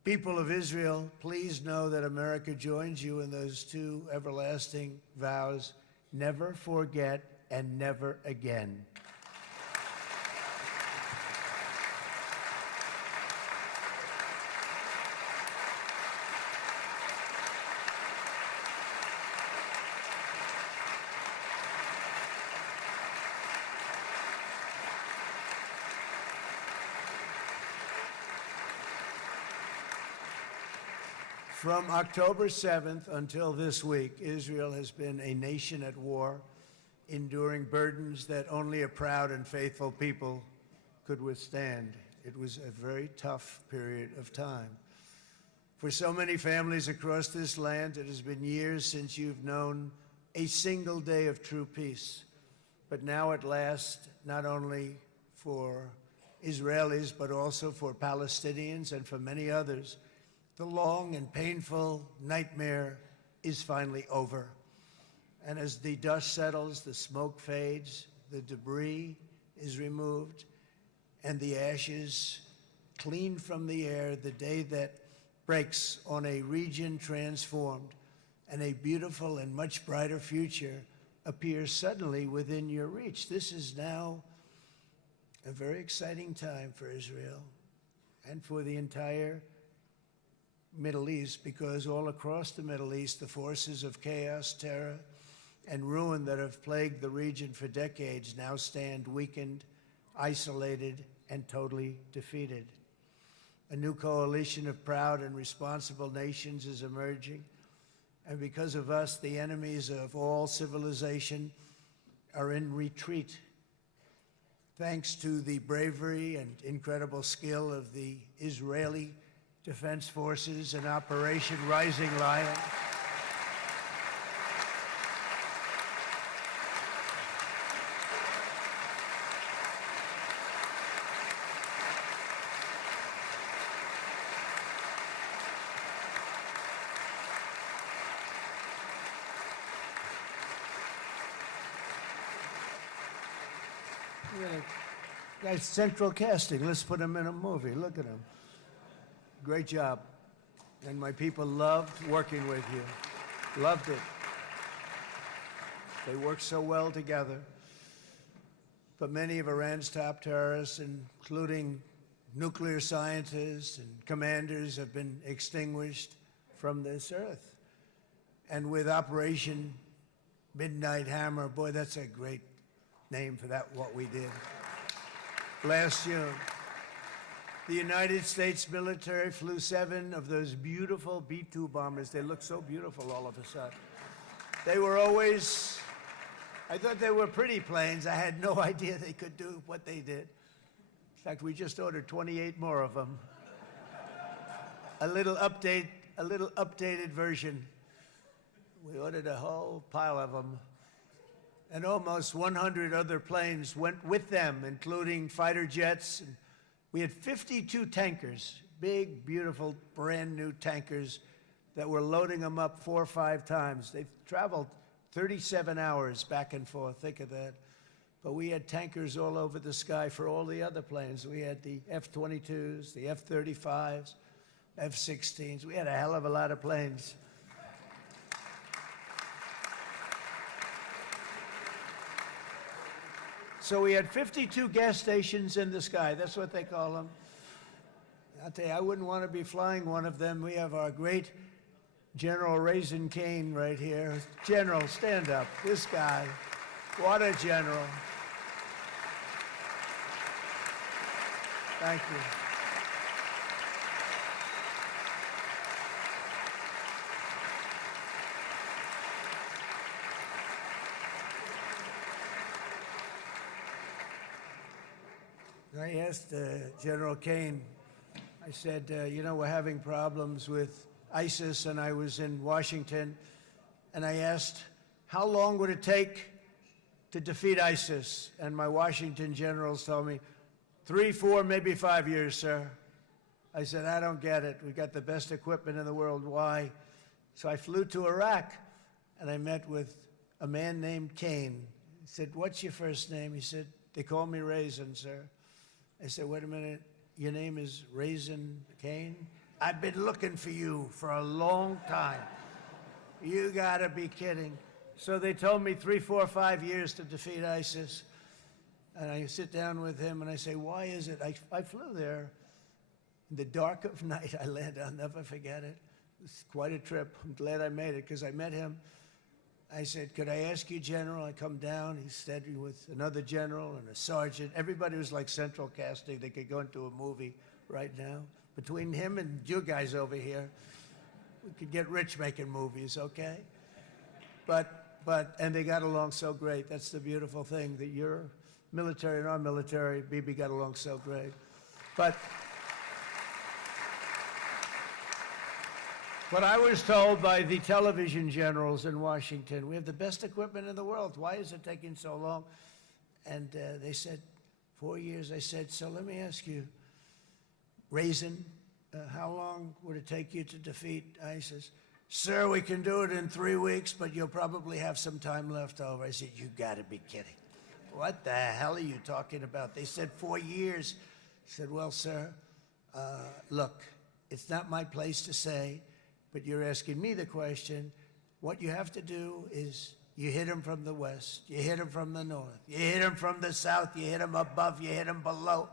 People of Israel, please know that America joins you in those two everlasting vows: never forget and never again. From October 7th until this week, Israel has been a nation at war, enduring burdens that only a proud and faithful people could withstand. It was a very tough period of time. For so many families across this land, it has been years since you've known a single day of true peace. But now at last, not only for Israelis, but also for Palestinians and for many others, the long and painful nightmare is finally over. And as the dust settles, the smoke fades, the debris is removed, and the ashes cleaned from the air, the day that breaks on a region transformed, and a beautiful and much brighter future appears suddenly within your reach. This is now a very exciting time for Israel and for the entire Middle East, because all across the Middle East, the forces of chaos, terror, and ruin that have plagued the region for decades now stand weakened, isolated, and totally defeated. A new coalition of proud and responsible nations is emerging, and because of us, the enemies of all civilization are in retreat. Thanks to the bravery and incredible skill of the Israeli Defense Forces and Operation Rising Lion, That's central casting. Let's put him in a movie. Look at him. Great job. And my people loved working with you. Loved it. They worked so well together. But many of Iran's top terrorists, including nuclear scientists and commanders, have been extinguished from this earth. And with Operation Midnight Hammer, boy, that's a great name for that, what we did last June. The United States military flew 7 of those beautiful B-2 bombers. They look so beautiful all of a sudden. They were always, I thought they were pretty planes. I had no idea they could do what they did. In fact, we just ordered 28 more of them. A little updated version. We ordered a whole pile of them. And almost 100 other planes went with them, including fighter jets. We had 52 tankers, big, beautiful, brand new tankers that were loading them up 4 or 5 times. They've traveled 37 hours back and forth, think of that. But we had tankers all over the sky for all the other planes. We had the F-22s, the F-35s, F-16s. We had a hell of a lot of planes. So we had 52 gas stations in the sky. That's what they call them. I'll tell you, I wouldn't want to be flying one of them. We have our great General Raisin Cain right here. General, stand up. This guy. What a general. Thank you. I asked General Cain, I said, you know, we're having problems with ISIS, and I was in Washington, and I asked, how long would it take to defeat ISIS? And my Washington generals told me, 3, 4, maybe 5 years, sir. I said, I don't get it. We got the best equipment in the world. Why? So I flew to Iraq, and I met with a man named Cain. He said, what's your first name? He said, they call me Raisin, sir. I said, wait a minute, your name is Raisin Cain? I've been looking for you for a long time. You gotta be kidding. So they told me 3, 4, 5 years to defeat ISIS. And I sit down with him and I say, why is it? I flew there in the dark of night. I landed, I'll never forget it. It was quite a trip. I'm glad I made it because I met him. I said, could I ask you, General? I come down. He's standing with another general and a sergeant. Everybody was like central casting. They could go into a movie right now. Between him and you guys over here, we could get rich making movies, okay? And they got along so great. That's the beautiful thing, that your military and our military, Bibi, got along so great. But I was told by the television generals in Washington, we have the best equipment in the world. Why is it taking so long? And they said, 4 years. I said, so let me ask you, Raisin, how long would it take you to defeat ISIS? Sir, we can do it in 3 weeks, but you'll probably have some time left over. I said, you gotta be kidding. What the hell are you talking about? They said 4 years. I said, well, sir, look, it's not my place to say, but you're asking me the question. What you have to do is you hit them from the west, you hit them from the north, you hit them from the south, you hit them above, you hit them below.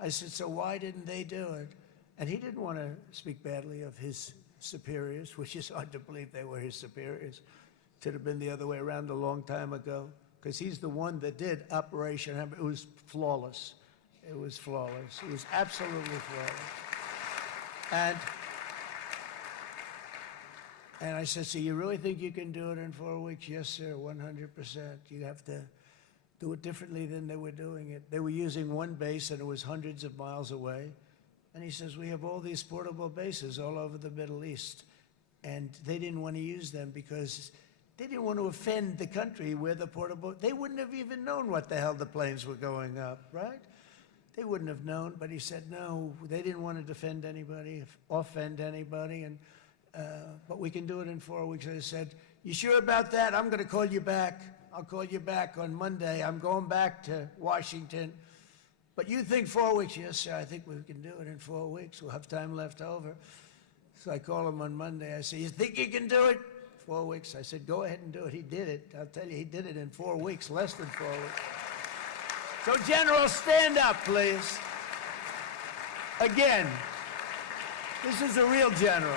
I said, so why didn't they do it? And he didn't want to speak badly of his superiors, which is hard to believe they were his superiors. It should have been the other way around a long time ago, because he's the one that did Operation Hammer. It was flawless. It was flawless. It was absolutely flawless. And I said, so you really think you can do it in 4 weeks? Yes, sir, 100%. You have to do it differently than they were doing it. They were using one base, and it was hundreds of miles away. And he says, we have all these portable bases all over the Middle East. And they didn't want to use them because they didn't want to offend the country where the portable, they wouldn't have even known what the hell the planes were going up, right? They wouldn't have known, but he said, no, they didn't want to defend anybody, offend anybody, but we can do it in 4 weeks. I said, you sure about that? I'm going to call you back. I'll call you back on Monday. I'm going back to Washington. But you think 4 weeks? Yes, sir, I think we can do it in 4 weeks. We'll have time left over. So I call him on Monday. I say, you think you can do it? 4 weeks. I said, go ahead and do it. He did it. I'll tell you, he did it in 4 weeks, less than 4 weeks. So, General, stand up, please. Again, this is a real general.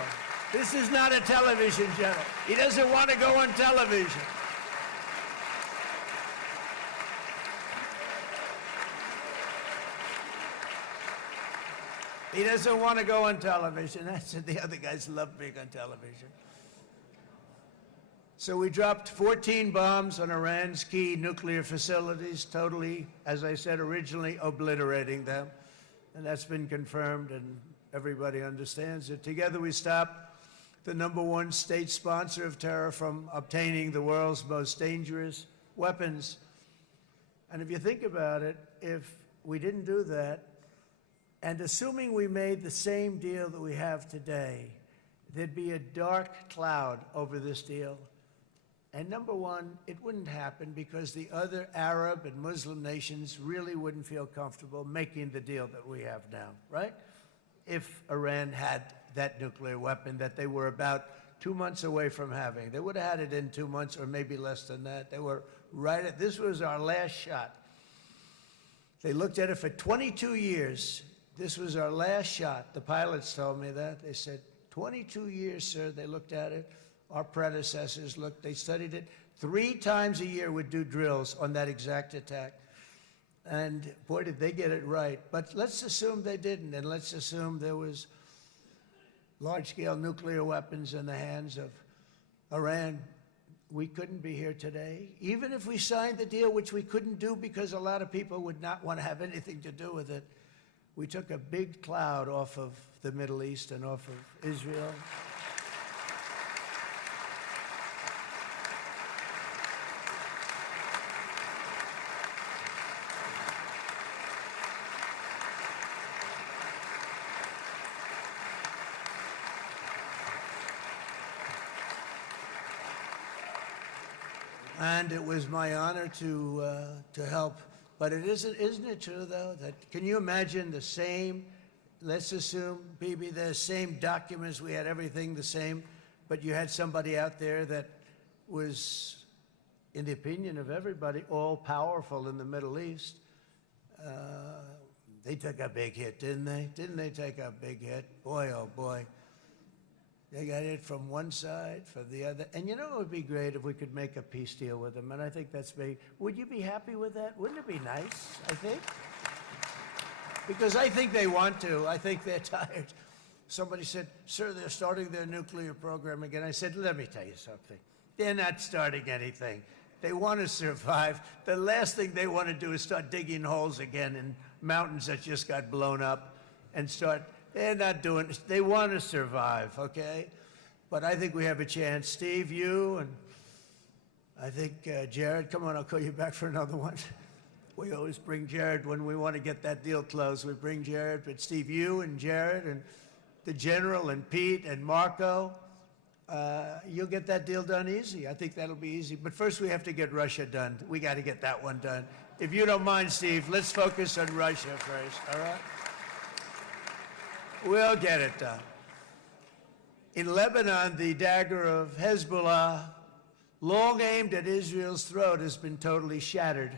This is not a television general. He doesn't want to go on television. He doesn't want to go on television. I said the other guys love being on television. So we dropped 14 bombs on Iran's key nuclear facilities, totally, as I said originally, obliterating them. And that's been confirmed, and everybody understands it. Together we stopped the #1 state sponsor of terror from obtaining the world's most dangerous weapons. And if you think about it, if we didn't do that, and assuming we made the same deal that we have today, there'd be a dark cloud over this deal. And #1, it wouldn't happen because the other Arab and Muslim nations really wouldn't feel comfortable making the deal that we have now, right? If Iran had that nuclear weapon that they were about 2 months away from having. They would have had it in 2 months or maybe less than that. They were right at, this was our last shot. They looked at it for 22 years. This was our last shot. The pilots told me that. They said, 22 years, sir. They looked at it. Our predecessors looked, they studied it. 3 times a year would do drills on that exact attack. And boy, did they get it right. But let's assume they didn't, and let's assume there was large-scale nuclear weapons in the hands of Iran. We couldn't be here today. Even if we signed the deal, which we couldn't do because a lot of people would not want to have anything to do with it, we took a big cloud off of the Middle East and off of Israel. And it was my honor to help. But it isn't it true, though, that can you imagine the same let's assume, Bibi, the same documents, we had everything the same, but you had somebody out there that was, in the opinion of everybody, all-powerful in the Middle East. They took a big hit, didn't they? Didn't they take a big hit? Boy, oh boy. They got hit from one side, from the other. And you know, it would be great if we could make a peace deal with them. And I think that's big. Would you be happy with that? Wouldn't it be nice, I think? Because I think they want to. I think they're tired. Somebody said, sir, they're starting their nuclear program again. I said, let me tell you something. They're not starting anything. They want to survive. The last thing they want to do is start digging holes again in mountains that just got blown up and start. They're not doing it. They want to survive, okay? But I think we have a chance. Steve, you, and I think Jared, come on, I'll call you back for another one. We always bring Jared when we want to get that deal closed. We bring Jared, but Steve, you and Jared and the General and Pete and Marco, you'll get that deal done easy. I think that'll be easy. But first we have to get Russia done. We got to get that one done. If you don't mind, Steve, let's focus on Russia first, all right? We'll get it done. In Lebanon, the dagger of Hezbollah, long aimed at Israel's throat, has been totally shattered.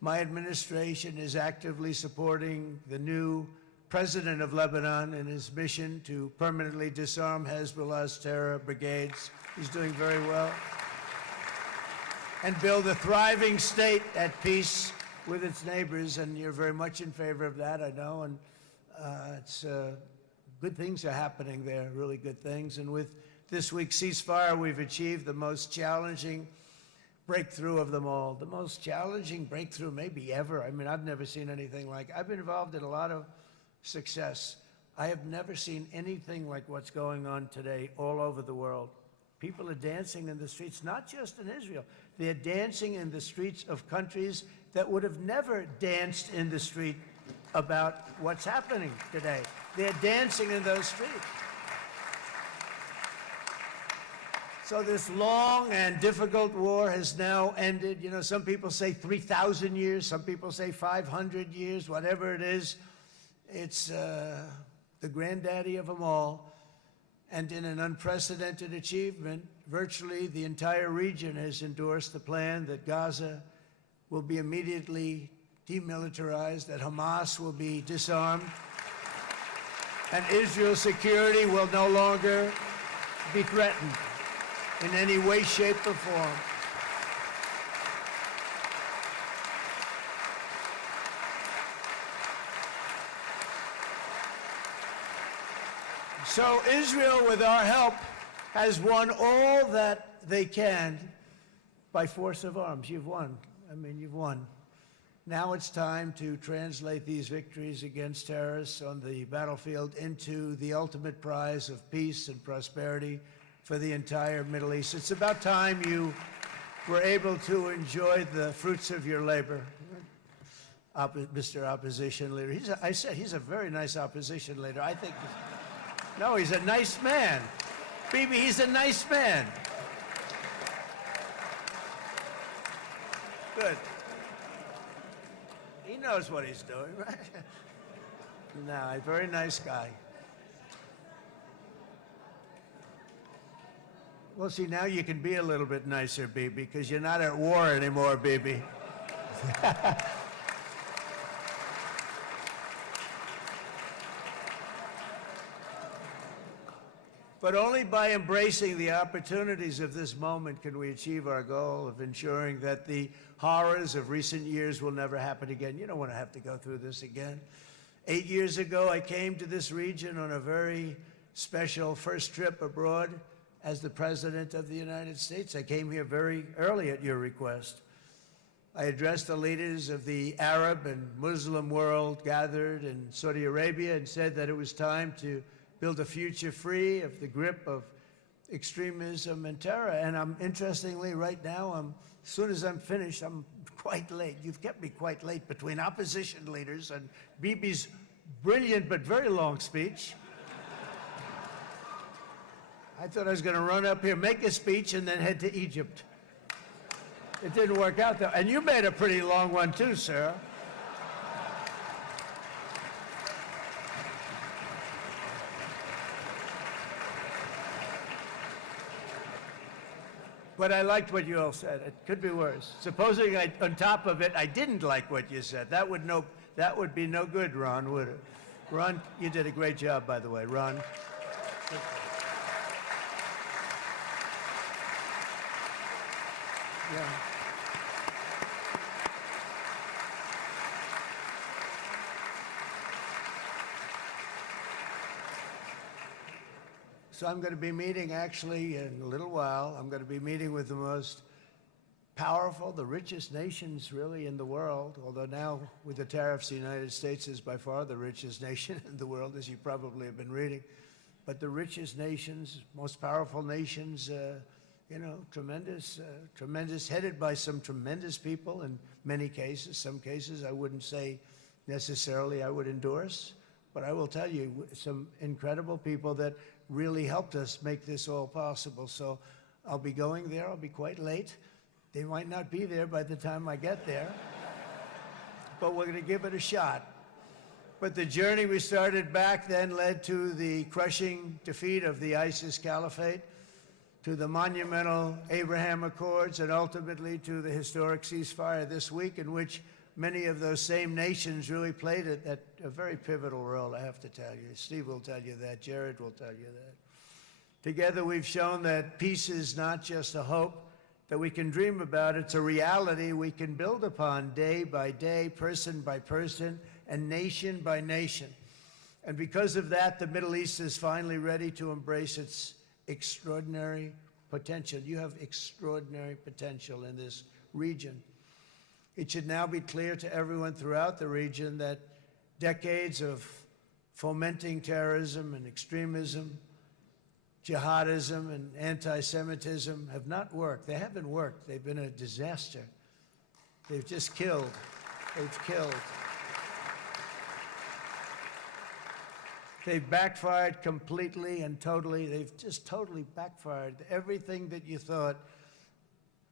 My administration is actively supporting the new president of Lebanon in his mission to permanently disarm Hezbollah's terror brigades. He's doing very well. And build a thriving state at peace with its neighbors, and you're very much in favor of that, I know, and it's good things are happening there, really good things. And with this week's ceasefire, we've achieved the most challenging breakthrough of them all, the most challenging breakthrough maybe ever. I mean, I've never seen anything like it. I've been involved in a lot of success. I have never seen anything like what's going on today all over the world. People are dancing in the streets, not just in Israel. They're dancing in the streets of countries that would have never danced in the street about what's happening today. They're dancing in those streets. So this long and difficult war has now ended. You know, some people say 3,000 years, some people say 500 years, whatever it is. It's the granddaddy of them all. And in an unprecedented achievement, virtually the entire region has endorsed the plan that Gaza will be immediately demilitarized, that Hamas will be disarmed, and Israel's security will no longer be threatened in any way, shape, or form. So Israel, with our help, has won all that they can by force of arms. You've won. I mean, you've won. Now it's time to translate these victories against terrorists on the battlefield into the ultimate prize of peace and prosperity for the entire Middle East. It's about time you were able to enjoy the fruits of your labor. Mr. Opposition Leader. I said he's a very nice opposition leader. I think, no, he's a nice man. Bibi, he's a nice man. Good. He knows what he's doing, right? No, a very nice guy. Well, see, now you can be a little bit nicer, Bibi, because you're not at war anymore, Bibi. But only by embracing the opportunities of this moment can we achieve our goal of ensuring that the horrors of recent years will never happen again. You don't want to have to go through this again. 8 years ago, I came to this region on a very special first trip abroad as the President of the United States. I came here very early at your request. I addressed the leaders of the Arab and Muslim world gathered in Saudi Arabia and said that it was time to build a future free of the grip of extremism and terror. And interestingly, right now, as soon as I'm finished, I'm quite late. You've kept me quite late between opposition leaders and Bibi's brilliant but very long speech. I thought I was going to run up here, make a speech, and then head to Egypt. It didn't work out, though. And you made a pretty long one, too, sir. But I liked what you all said. It could be worse. Supposing on top of it, I didn't like what you said. That would be no good, Ron, would it? Ron, you did a great job, by the way, Ron. Yeah. So I'm going to be meeting, actually, in a little while, I'm going to be meeting with the most powerful, the richest nations, really, in the world, although now, with the tariffs, the United States is by far the richest nation in the world, as you probably have been reading. But the richest nations, most powerful nations, you know, tremendous, headed by some tremendous people in many cases. Some cases I wouldn't say necessarily I would endorse, but I will tell you, some incredible people that really helped us make this all possible. So I'll be going there. I'll be quite late. They might not be there by the time I get there, but we're going to give it a shot. But the journey we started back then led to the crushing defeat of the ISIS caliphate, to the monumental Abraham Accords, and ultimately to the historic ceasefire this week, in which many of those same nations really played a very pivotal role, I have to tell you. Steve will tell you that. Jared will tell you that. Together, we've shown that peace is not just a hope that we can dream about. It's a reality we can build upon day by day, person by person, and nation by nation. And because of that, the Middle East is finally ready to embrace its extraordinary potential. You have extraordinary potential in this region. It should now be clear to everyone throughout the region that decades of fomenting terrorism and extremism, jihadism and anti-Semitism have not worked. They haven't worked. They've been a disaster. They've just killed. They've killed. They've backfired completely and totally. They've just totally backfired. Everything that you thought,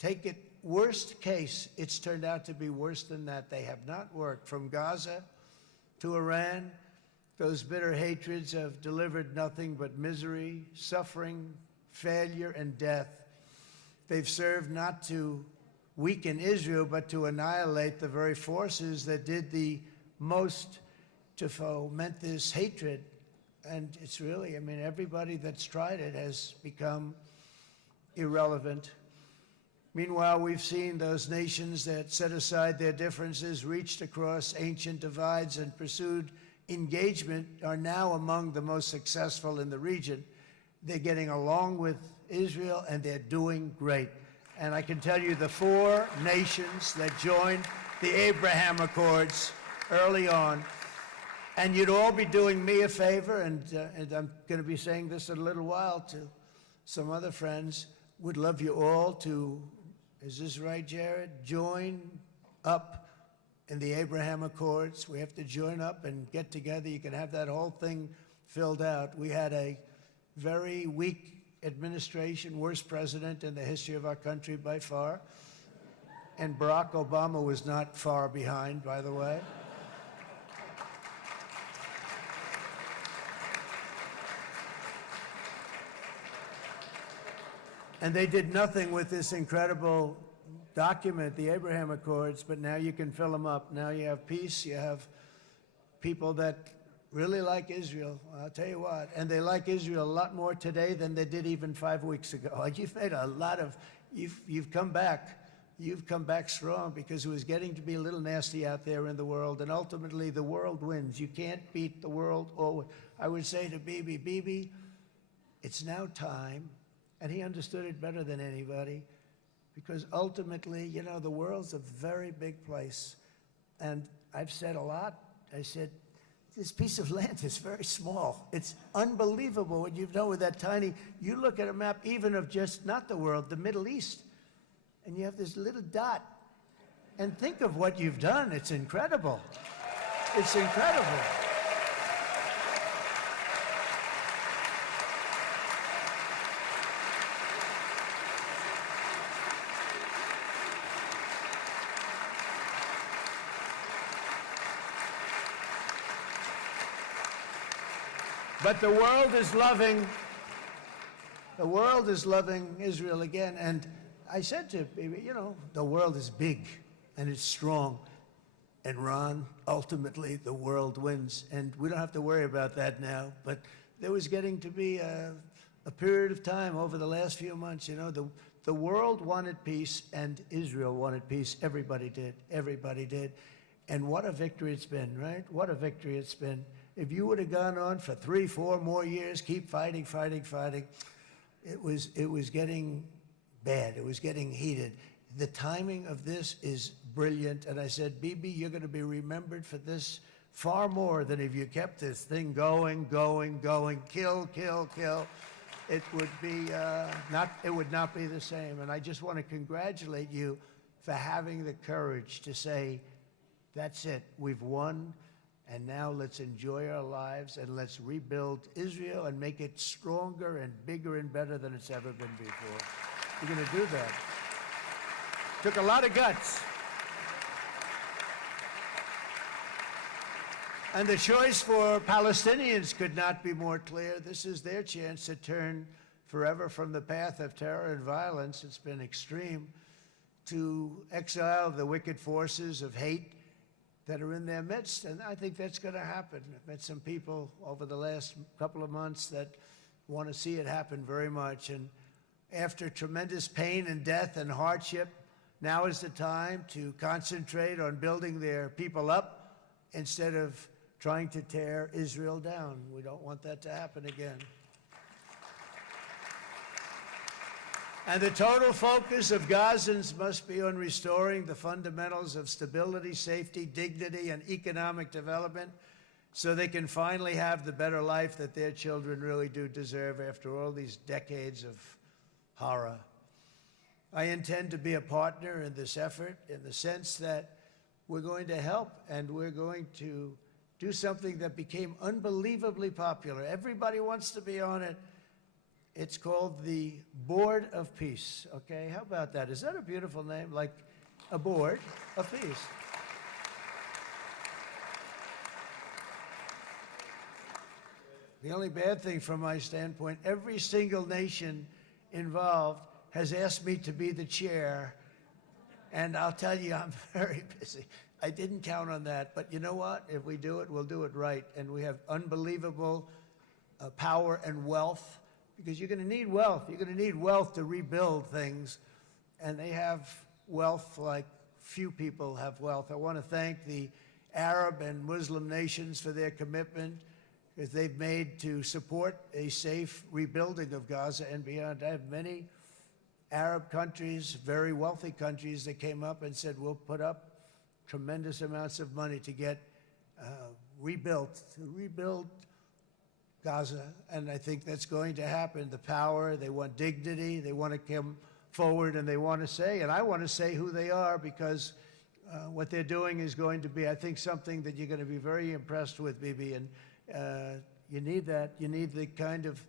take it worst case, it's turned out to be worse than that. They have not worked. From Gaza to Iran, those bitter hatreds have delivered nothing but misery, suffering, failure, and death. They've served not to weaken Israel, but to annihilate the very forces that did the most to foment this hatred. And it's really, I mean, everybody that's tried it has become irrelevant. Meanwhile, we've seen those nations that set aside their differences, reached across ancient divides, and pursued engagement are now among the most successful in the region. They're getting along with Israel, and they're doing great. And I can tell you the 4 nations that joined the Abraham Accords early on, and you'd all be doing me a favor, and I'm going to be saying this in a little while to some other friends, would love you all to, is this right, Jared? Join up in the Abraham Accords. We have to join up and get together. You can have that whole thing filled out. We had a very weak administration, worst president in the history of our country by far. And Barack Obama was not far behind, by the way. And they did nothing with this incredible document, the Abraham Accords, but now you can fill them up. Now you have peace, you have people that really like Israel, I'll tell you what, and they like Israel a lot more today than they did even 5 weeks ago. You've made a lot of, you've come back strong, because it was getting to be a little nasty out there in the world, and ultimately the world wins. You can't beat the world always. I would say to Bibi, it's now time, and he understood it better than anybody, because ultimately, you know, the world's a very big place. And I've said a lot. I said, this piece of land is very small. It's unbelievable what you've done with that tiny, you look at a map even of just, not the world, the Middle East, and you have this little dot. And think of what you've done. It's incredible. It's incredible. But the world is loving Israel again. And I said to Bibi, you know, the world is big and it's strong. And Ron, ultimately, the world wins. And we don't have to worry about that now. But there was getting to be a period of time over the last few months, you know, the world wanted peace and Israel wanted peace. Everybody did. Everybody did. And what a victory it's been, right? What a victory it's been. If you would have gone on for 3, 4 more years, keep fighting, fighting, fighting, it was getting bad. It was getting heated. The timing of this is brilliant. And I said, Bibi, you're going to be remembered for this far more than if you kept this thing going, going, going, kill, kill, kill. It would be it would not be the same. And I just want to congratulate you for having the courage to say, that's it, we've won, and now let's enjoy our lives and let's rebuild Israel and make it stronger and bigger and better than it's ever been before. You're going to do that. Took a lot of guts. And the choice for Palestinians could not be more clear. This is their chance to turn forever from the path of terror and violence. It's been extreme, to exile the wicked forces of hate that are in their midst. And I think that's going to happen. I've met some people over the last couple of months that want to see it happen very much. And after tremendous pain and death and hardship, now is the time to concentrate on building their people up instead of trying to tear Israel down. We don't want that to happen again. And the total focus of Gazans must be on restoring the fundamentals of stability, safety, dignity, and economic development so they can finally have the better life that their children really do deserve after all these decades of horror. I intend to be a partner in this effort in the sense that we're going to help and we're going to do something that became unbelievably popular. Everybody wants to be on it. It's called the Board of Peace, okay? How about that? Is that a beautiful name? Like a Board of Peace. The only bad thing from my standpoint, every single nation involved has asked me to be the chair, and I'll tell you, I'm very busy. I didn't count on that, but you know what? If we do it, we'll do it right. And we have unbelievable power and wealth, because you're going to need wealth. You're going to need wealth to rebuild things, and they have wealth like few people have wealth. I want to thank the Arab and Muslim nations for their commitment that they've made to support a safe rebuilding of Gaza and beyond. I have many Arab countries, very wealthy countries, that came up and said, we'll put up tremendous amounts of money to get rebuilt, to rebuild Gaza. And I think that's going to happen. The power, they want dignity, they want to come forward and they want to say, and I want to say who they are, because what they're doing is going to be, I think, something that you're going to be very impressed with, Bibi. And you need that. You need the kind of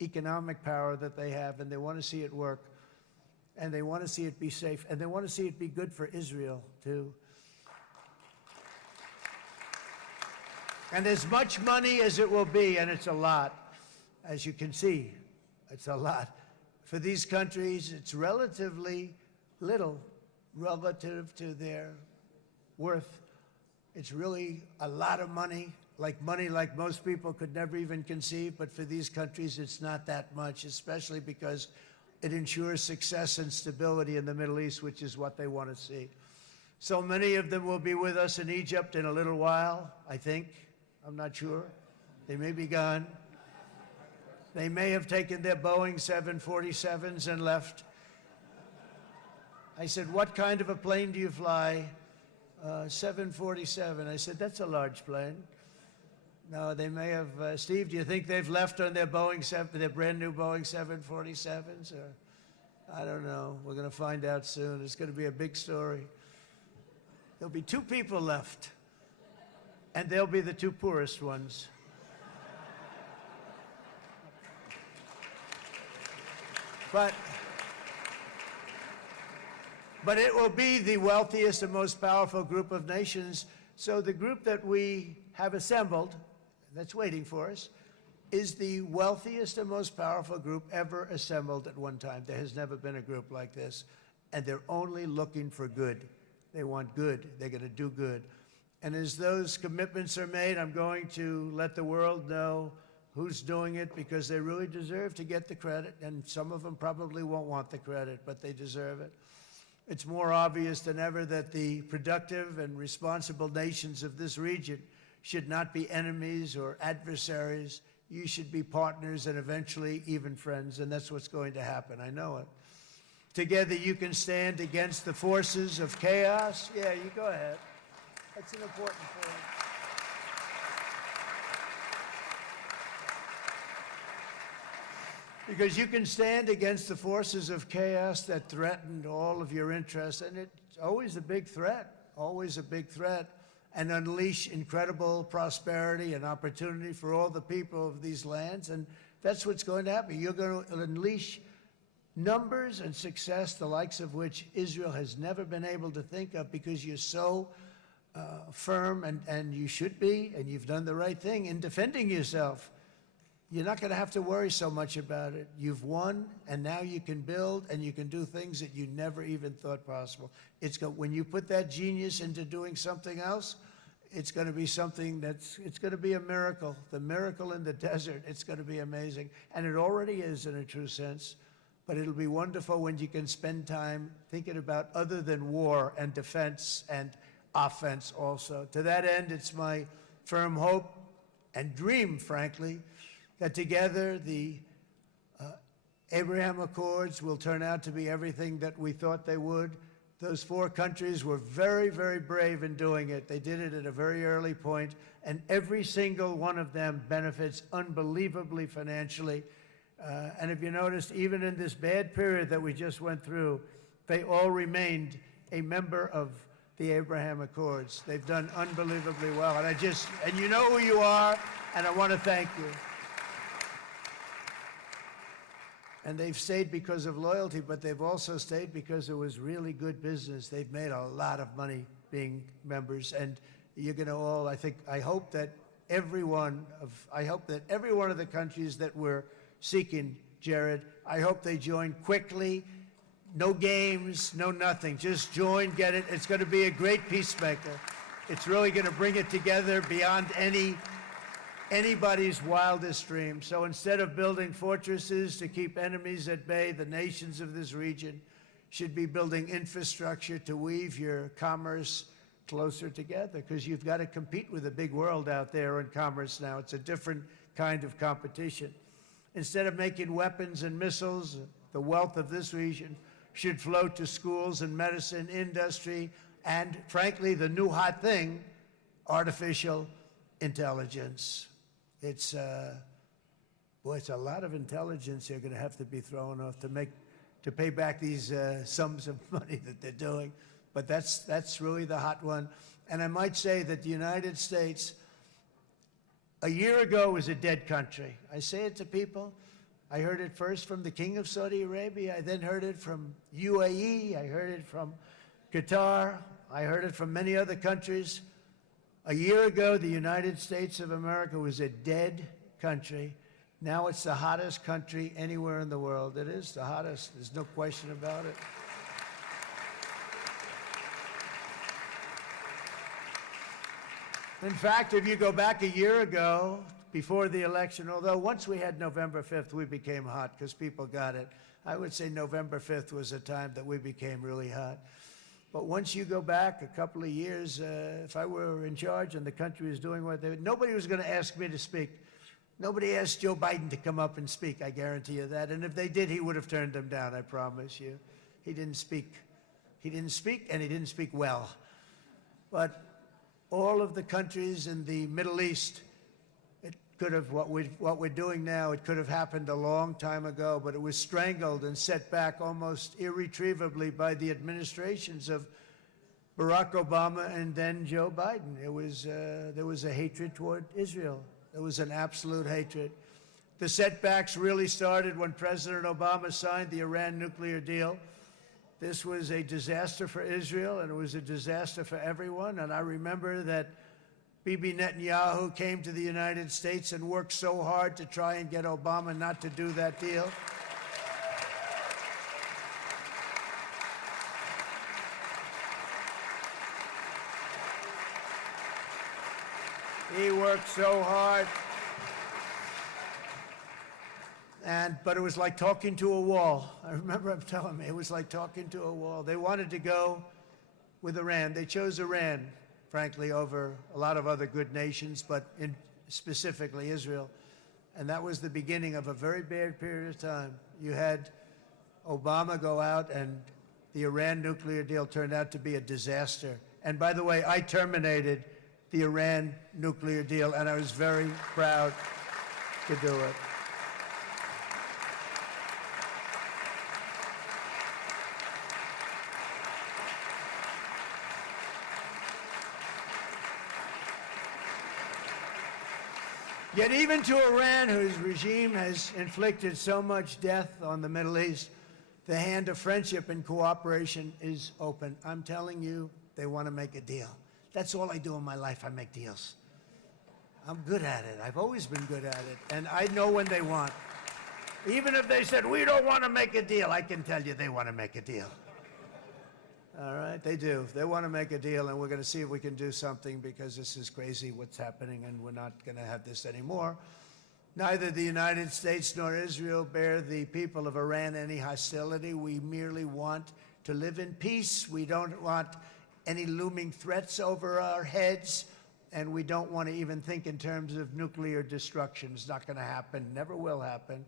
economic power that they have, and they want to see it work. And they want to see it be safe. And they want to see it be good for Israel, too. And as much money as it will be, and it's a lot, as you can see, it's a lot. For these countries, it's relatively little relative to their worth. It's really a lot of money like most people could never even conceive, but for these countries, it's not that much, especially because it ensures success and stability in the Middle East, which is what they want to see. So many of them will be with us in Egypt in a little while, I think. I'm not sure. They may be gone. They may have taken their Boeing 747s and left. I said, what kind of a plane do you fly? 747. I said, that's a large plane. No, they may have. Steve, do you think they've left on their their brand new Boeing 747s? Or I don't know. We're going to find out soon. It's going to be a big story. There'll be 2 people left, and they'll be the 2 poorest ones. But it will be the wealthiest and most powerful group of nations. So the group that we have assembled, that's waiting for us, is the wealthiest and most powerful group ever assembled at one time. There has never been a group like this. And they're only looking for good. They want good. They're going to do good. And as those commitments are made, I'm going to let the world know who's doing it, because they really deserve to get the credit. And some of them probably won't want the credit, but they deserve it. It's more obvious than ever that the productive and responsible nations of this region should not be enemies or adversaries. You should be partners and eventually even friends, and that's what's going to happen. I know it. Together you can stand against the forces of chaos. Yeah, you go ahead. That's an important point. Because you can stand against the forces of chaos that threatened all of your interests, and it's always a big threat, and unleash incredible prosperity and opportunity for all the people of these lands, and that's what's going to happen. You're going to unleash numbers and success, the likes of which Israel has never been able to think of, because you're so firm, and you should be, and you've done the right thing in defending yourself. You're not going to have to worry so much about it. You've won, and now you can build, and you can do things that you never even thought possible. When you put that genius into doing something else, it's going to be something it's going to be a miracle. The miracle in the desert, it's going to be amazing. And it already is in a true sense. But it'll be wonderful when you can spend time thinking about other than war and defense and offense also. To that end, it's my firm hope and dream, frankly, that together the Abraham Accords will turn out to be everything that we thought they would. Those 4 countries were very, very brave in doing it. They did it at a very early point, and every single one of them benefits unbelievably financially. And if you noticed, even in this bad period that we just went through, they all remained a member of the Abraham Accords. They've done unbelievably well. And you know who you are, and I want to thank you. And they've stayed because of loyalty, but they've also stayed because it was really good business. They've made a lot of money being members, and you're going to all, I hope that every one of the countries that we're seeking, Jared, I hope they join quickly. No games, no nothing. Just join, get it. It's going to be a great peacemaker. It's really going to bring it together beyond anybody's wildest dream. So instead of building fortresses to keep enemies at bay, the nations of this region should be building infrastructure to weave your commerce closer together, because you've got to compete with the big world out there in commerce now. It's a different kind of competition. Instead of making weapons and missiles, the wealth of this region should flow to schools and medicine, industry, and frankly, the new hot thing, artificial intelligence. It's a lot of intelligence they're going to have to be thrown off to pay back these sums of money that they're doing. But that's really the hot one. And I might say that the United States, a year ago, was a dead country. I say it to people. I heard it first from the King of Saudi Arabia. I then heard it from UAE. I heard it from Qatar. I heard it from many other countries. A year ago, the United States of America was a dead country. Now it's the hottest country anywhere in the world. It is the hottest. There's no question about it. In fact, if you go back a year ago, before the election, although once we had November 5th, we became hot because people got it. I would say November 5th was a time that we became really hot. But once you go back a couple of years, if I were in charge and the country was doing what they were, nobody was going to ask me to speak. Nobody asked Joe Biden to come up and speak, I guarantee you that. And if they did, he would have turned them down, I promise you. He didn't speak. He didn't speak, and he didn't speak well. But all of the countries in the Middle East, it could have, what we're doing now, it could have happened a long time ago, but it was strangled and set back almost irretrievably by the administrations of Barack Obama and then Joe Biden. There was a hatred toward Israel. There was an absolute hatred. The setbacks really started when President Obama signed the Iran nuclear deal. This was a disaster for Israel, and it was a disaster for everyone. And I remember that Bibi Netanyahu came to the United States and worked so hard to try and get Obama not to do that deal. He worked so hard. But it was like talking to a wall. I remember him telling me it was like talking to a wall. They wanted to go with Iran. They chose Iran, frankly, over a lot of other good nations, but specifically Israel. And that was the beginning of a very bad period of time. You had Obama go out, and the Iran nuclear deal turned out to be a disaster. And by the way, I terminated the Iran nuclear deal, and I was very proud to do it. Yet even to Iran, whose regime has inflicted so much death on the Middle East, the hand of friendship and cooperation is open. I'm telling you, they want to make a deal. That's all I do in my life. I make deals. I'm good at it. I've always been good at it. And I know when they want. Even if they said, we don't want to make a deal, I can tell you they want to make a deal. All right, they do. They want to make a deal, and we're going to see if we can do something, because this is crazy what's happening, and we're not going to have this anymore. Neither the United States nor Israel bear the people of Iran any hostility. We merely want to live in peace. We don't want any looming threats over our heads, and we don't want to even think in terms of nuclear destruction. It's not going to happen, never will happen.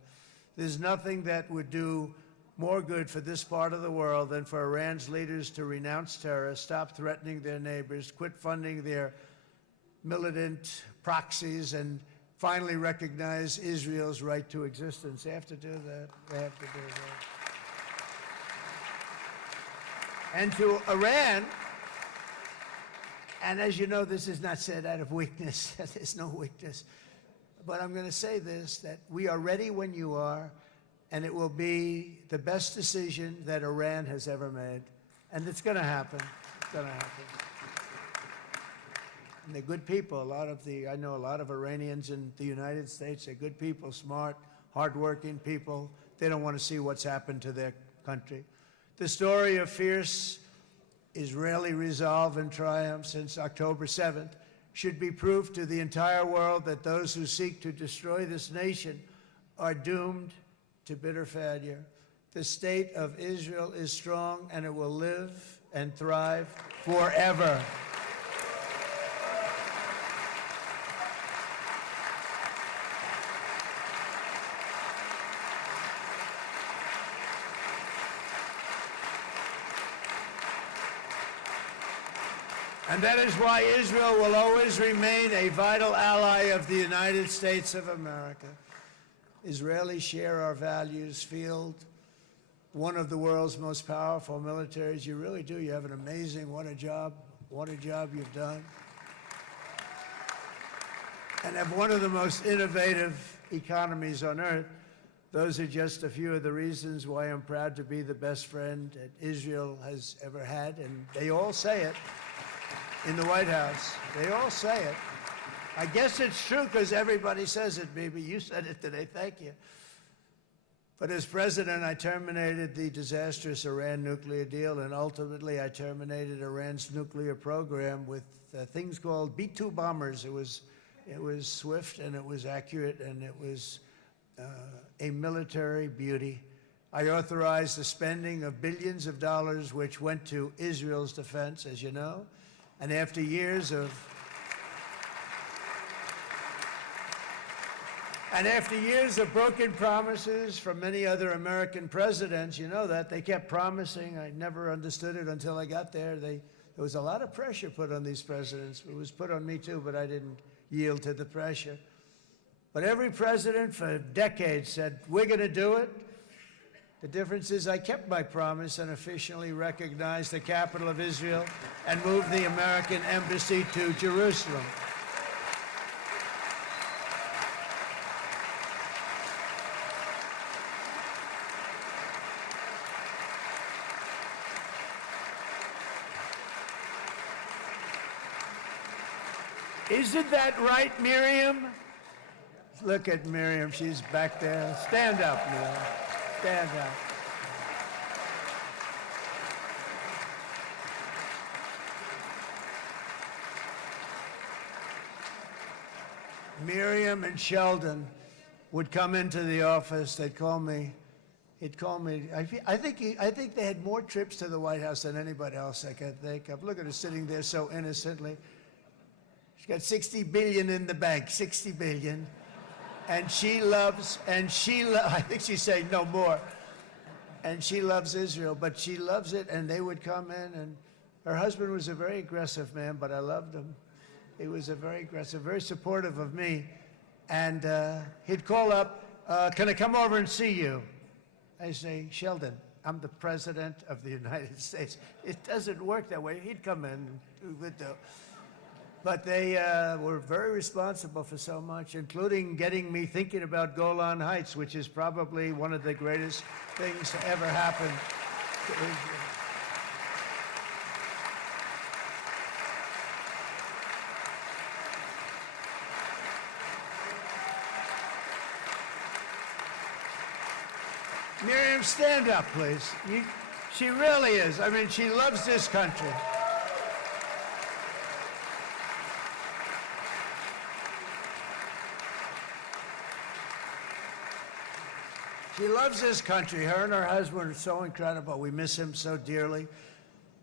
There's nothing that would do more good for this part of the world than for Iran's leaders to renounce terror, stop threatening their neighbors, quit funding their militant proxies, and finally recognize Israel's right to existence. They have to do that. They have to do that. And to Iran, and as you know, this is not said out of weakness. There's no weakness. But I'm going to say this, that we are ready when you are, and it will be the best decision that Iran has ever made. And it's going to happen. It's going to happen. And they're good people. I know a lot of Iranians in the United States. They're good people, smart, hardworking people. They don't want to see what's happened to their country. The story of fierce Israeli resolve and triumph since October 7th should be proof to the entire world that those who seek to destroy this nation are doomed to bitter failure. The state of Israel is strong, and it will live and thrive forever. And that is why Israel will always remain a vital ally of the United States of America. Israelis share our values, field one of the world's most powerful militaries. You really do. You have an amazing, what a job you've done. And have one of the most innovative economies on earth. Those are just a few of the reasons why I'm proud to be the best friend that Israel has ever had. And they all say it in the White House. They all say it. I guess it's true because everybody says it, Bibi. You said it today. Thank you. But as president, I terminated the disastrous Iran nuclear deal, and ultimately I terminated Iran's nuclear program with things called B-2 bombers. It was swift, and it was accurate, and it was a military beauty. I authorized the spending of billions of dollars, which went to Israel's defense, as you know. And after years of broken promises from many other American presidents, you know that, they kept promising. I never understood it until I got there. There was a lot of pressure put on these presidents. It was put on me too, but I didn't yield to the pressure. But every president for decades said, we're going to do it. The difference is I kept my promise and officially recognized the capital of Israel and moved the American embassy to Jerusalem. Isn't that right, Miriam? Look at Miriam. She's back there. Stand up, Miriam. Stand up. Miriam and Sheldon would come into the office. They'd call me. He'd call me. I think they had more trips to the White House than anybody else I can think of. Look at her sitting there so innocently. She's got 60 billion in the bank, 60 billion. And I think she's saying no more. And she loves Israel, but she loves it, and they would come in, and her husband was a very aggressive man, but I loved him. He was a very aggressive, very supportive of me. And he'd call up, can I come over and see you? I say, Sheldon, I'm the President of the United States. It doesn't work that way. He'd come in and we would do. But they were very responsible for so much, including getting me thinking about Golan Heights, which is probably one of the greatest things to ever happen to Israel. Miriam, stand up, please. She really is. I mean, she loves this country. She loves this country. Her and her husband are so incredible. We miss him so dearly.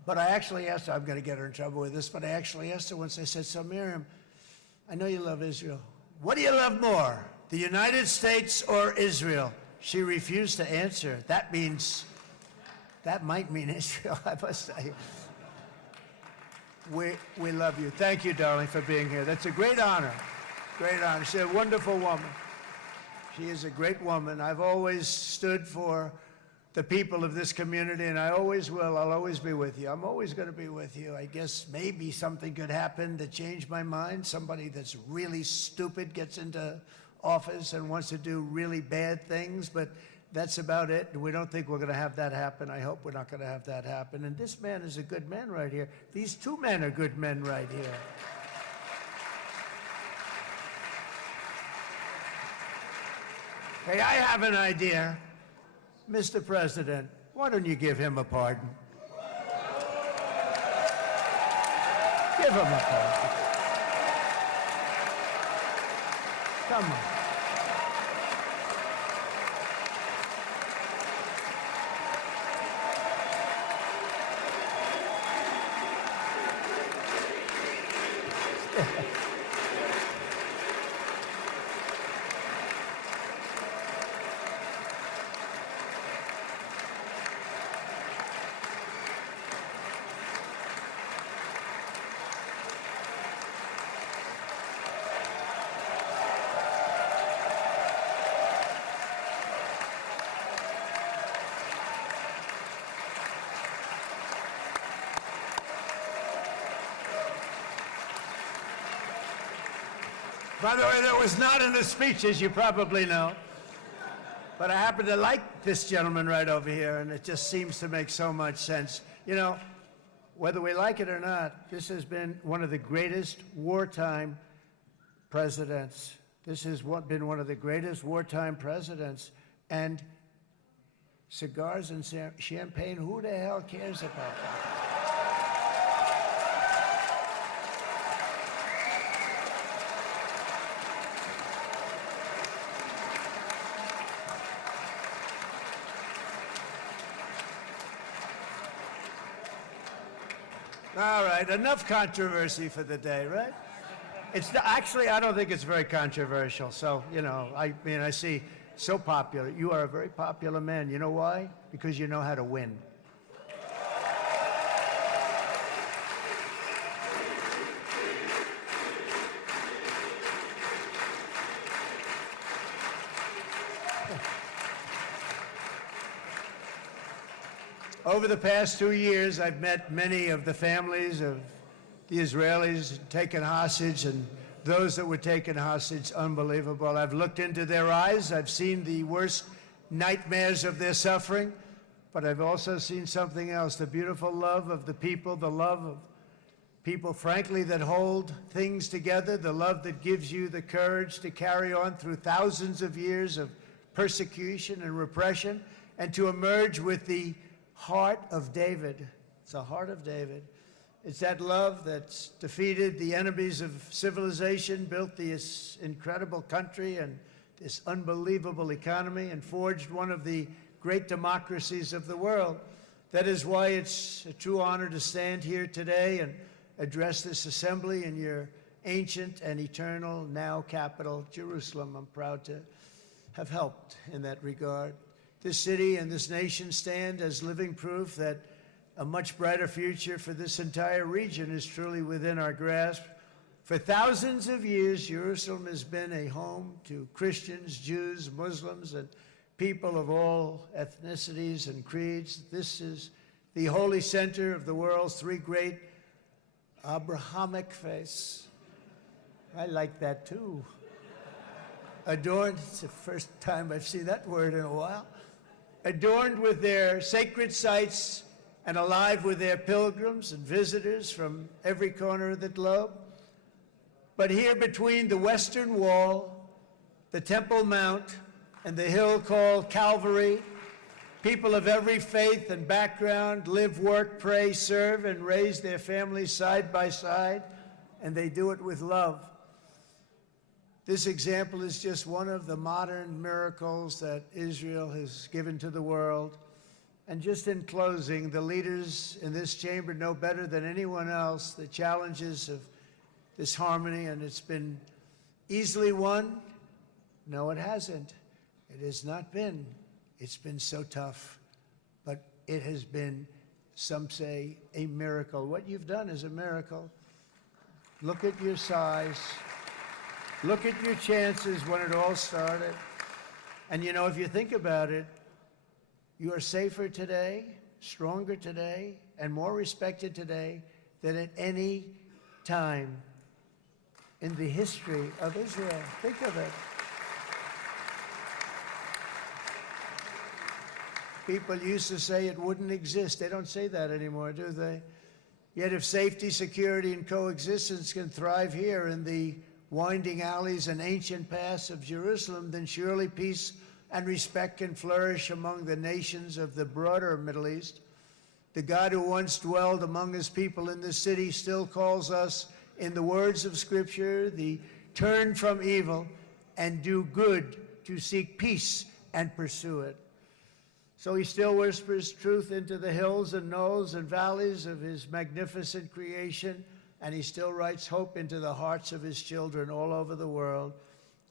But I actually asked her, I'm going to get her in trouble with this, but I actually asked her once, I said, so Miriam, I know you love Israel. What do you love more, the United States or Israel? She refused to answer. That might mean Israel, I must say. We love you. Thank you, darling, for being here. That's a great honor. Great honor. She's a wonderful woman. She is a great woman. I've always stood for the people of this community, and I always will. I'll always be with you. I'm always going to be with you. I guess maybe something could happen to change my mind. Somebody that's really stupid gets into office and wants to do really bad things, but that's about it. We don't think we're going to have that happen. I hope we're not going to have that happen. And this man is a good man right here. These two men are good men right here. Hey, I have an idea. Mr. President, why don't you give him a pardon? Give him a pardon. Come on. By the way, that was not in the speech, as you probably know. But I happen to like this gentleman right over here, and it just seems to make so much sense. You know, whether we like it or not, this has been one of the greatest wartime presidents. This has been one of the greatest wartime presidents. And cigars and champagne, who the hell cares about that? All right, enough controversy for the day, right? Actually, I don't think it's very controversial. So, you know, I mean, I see so popular. You are a very popular man. You know why? Because you know how to win. Over the past 2 years, I've met many of the families of the Israelis taken hostage and those that were taken hostage. Unbelievable. I've looked into their eyes. I've seen the worst nightmares of their suffering, but I've also seen something else, the beautiful love of the people, the love of People, frankly, that hold things together, the love that gives you the courage to carry on through thousands of years of persecution and repression, and to emerge with the heart of David. It's the heart of David. It's that love that's defeated the enemies of civilization, built this incredible country and this unbelievable economy, and forged one of the great democracies of the world. That is why it's a true honor to stand here today and address this assembly in your ancient and eternal now capital, Jerusalem. I'm proud to have helped in that regard. This city and this nation stand as living proof that a much brighter future for this entire region is truly within our grasp. For thousands of years, Jerusalem has been a home to Christians, Jews, Muslims, and people of all ethnicities and creeds. This is the holy center of the world's three great Abrahamic faiths. I like that too. Adorned, it's the first time I've seen that word in a while. Adorned with their sacred sites and alive with their pilgrims and visitors from every corner of the globe. But here between the Western Wall, the Temple Mount, and the hill called Calvary, people of every faith and background live, work, pray, serve, and raise their families side by side, and they do it with love. This example is just one of the modern miracles that Israel has given to the world. And just in closing, the leaders in this chamber know better than anyone else the challenges of this harmony, and it's been easily won. No, it hasn't. It has not been. It's been so tough, but it has been, some say, a miracle. What you've done is a miracle. Look at your size. Look at your chances when it all started. And you know, if you think about it, you are safer today, stronger today, and more respected today than at any time in the history of Israel. Think of it. People used to say it wouldn't exist. They don't say that anymore, do they? Yet if safety, security, and coexistence can thrive here in the winding alleys and ancient paths of Jerusalem, then surely peace and respect can flourish among the nations of the broader Middle East. The God who once dwelled among his people in this city still calls us, in the words of Scripture, the turn from evil and do good, to seek peace and pursue it. So he still whispers truth into the hills and knolls and valleys of his magnificent creation, and he still writes hope into the hearts of his children all over the world.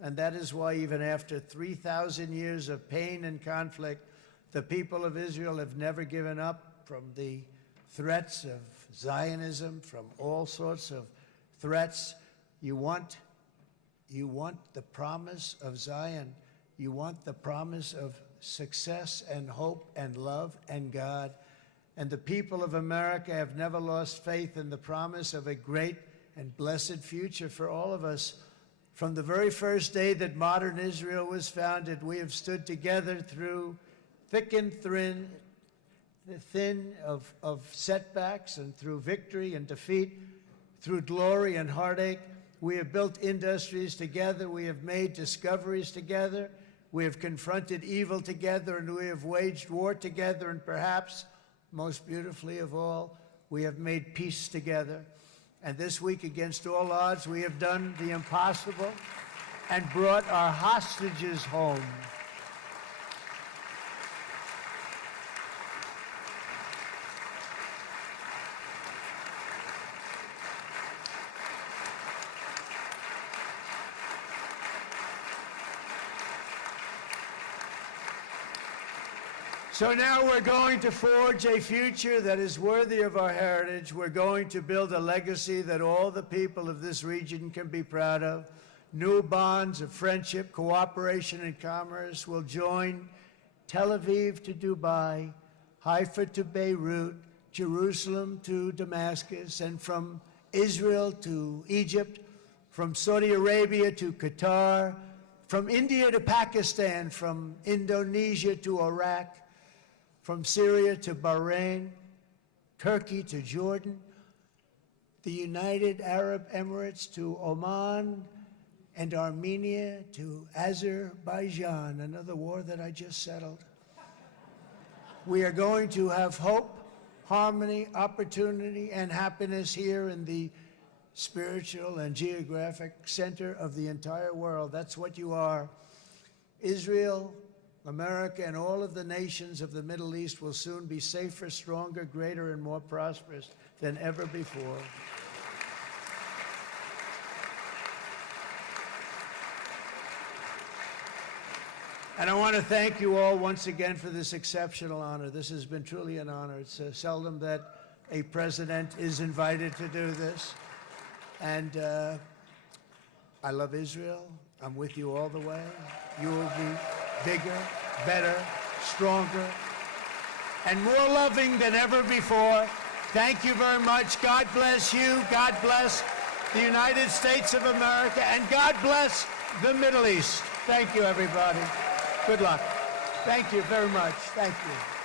And that is why even after 3,000 years of pain and conflict, the people of Israel have never given up from the threats of Zionism, from all sorts of threats. You want the promise of Zion. You want the promise of success and hope and love and God. And the people of America have never lost faith in the promise of a great and blessed future for all of us. From the very first day that modern Israel was founded, we have stood together through thick and thin of setbacks, and through victory and defeat, through glory and heartache. We have built industries together. We have made discoveries together. We have confronted evil together, and we have waged war together, and perhaps most beautifully of all, we have made peace together. And this week, against all odds, we have done the impossible and brought our hostages home. So now we're going to forge a future that is worthy of our heritage. We're going to build a legacy that all the people of this region can be proud of. New bonds of friendship, cooperation, and commerce will join Tel Aviv to Dubai, Haifa to Beirut, Jerusalem to Damascus, and from Israel to Egypt, from Saudi Arabia to Qatar, from India to Pakistan, from Indonesia to Iraq, from Syria to Bahrain, Turkey to Jordan. the United Arab Emirates to Oman, and Armenia to Azerbaijan, another war that I just settled. We are going to have hope, harmony, opportunity, and happiness here in the spiritual and geographic center of the entire world. That's what you are. Israel, America, and all of the nations of the Middle East will soon be safer, stronger, greater, and more prosperous than ever before. And I want to thank you all once again for this exceptional honor. This has been truly an honor. It's seldom that a president is invited to do this. And I love Israel. I'm with you all the way. You will be bigger, better, stronger, and more loving than ever before. Thank you very much. God bless you. God bless the United States of America. And God bless the Middle East. Thank you, everybody. Good luck. Thank you very much. Thank you.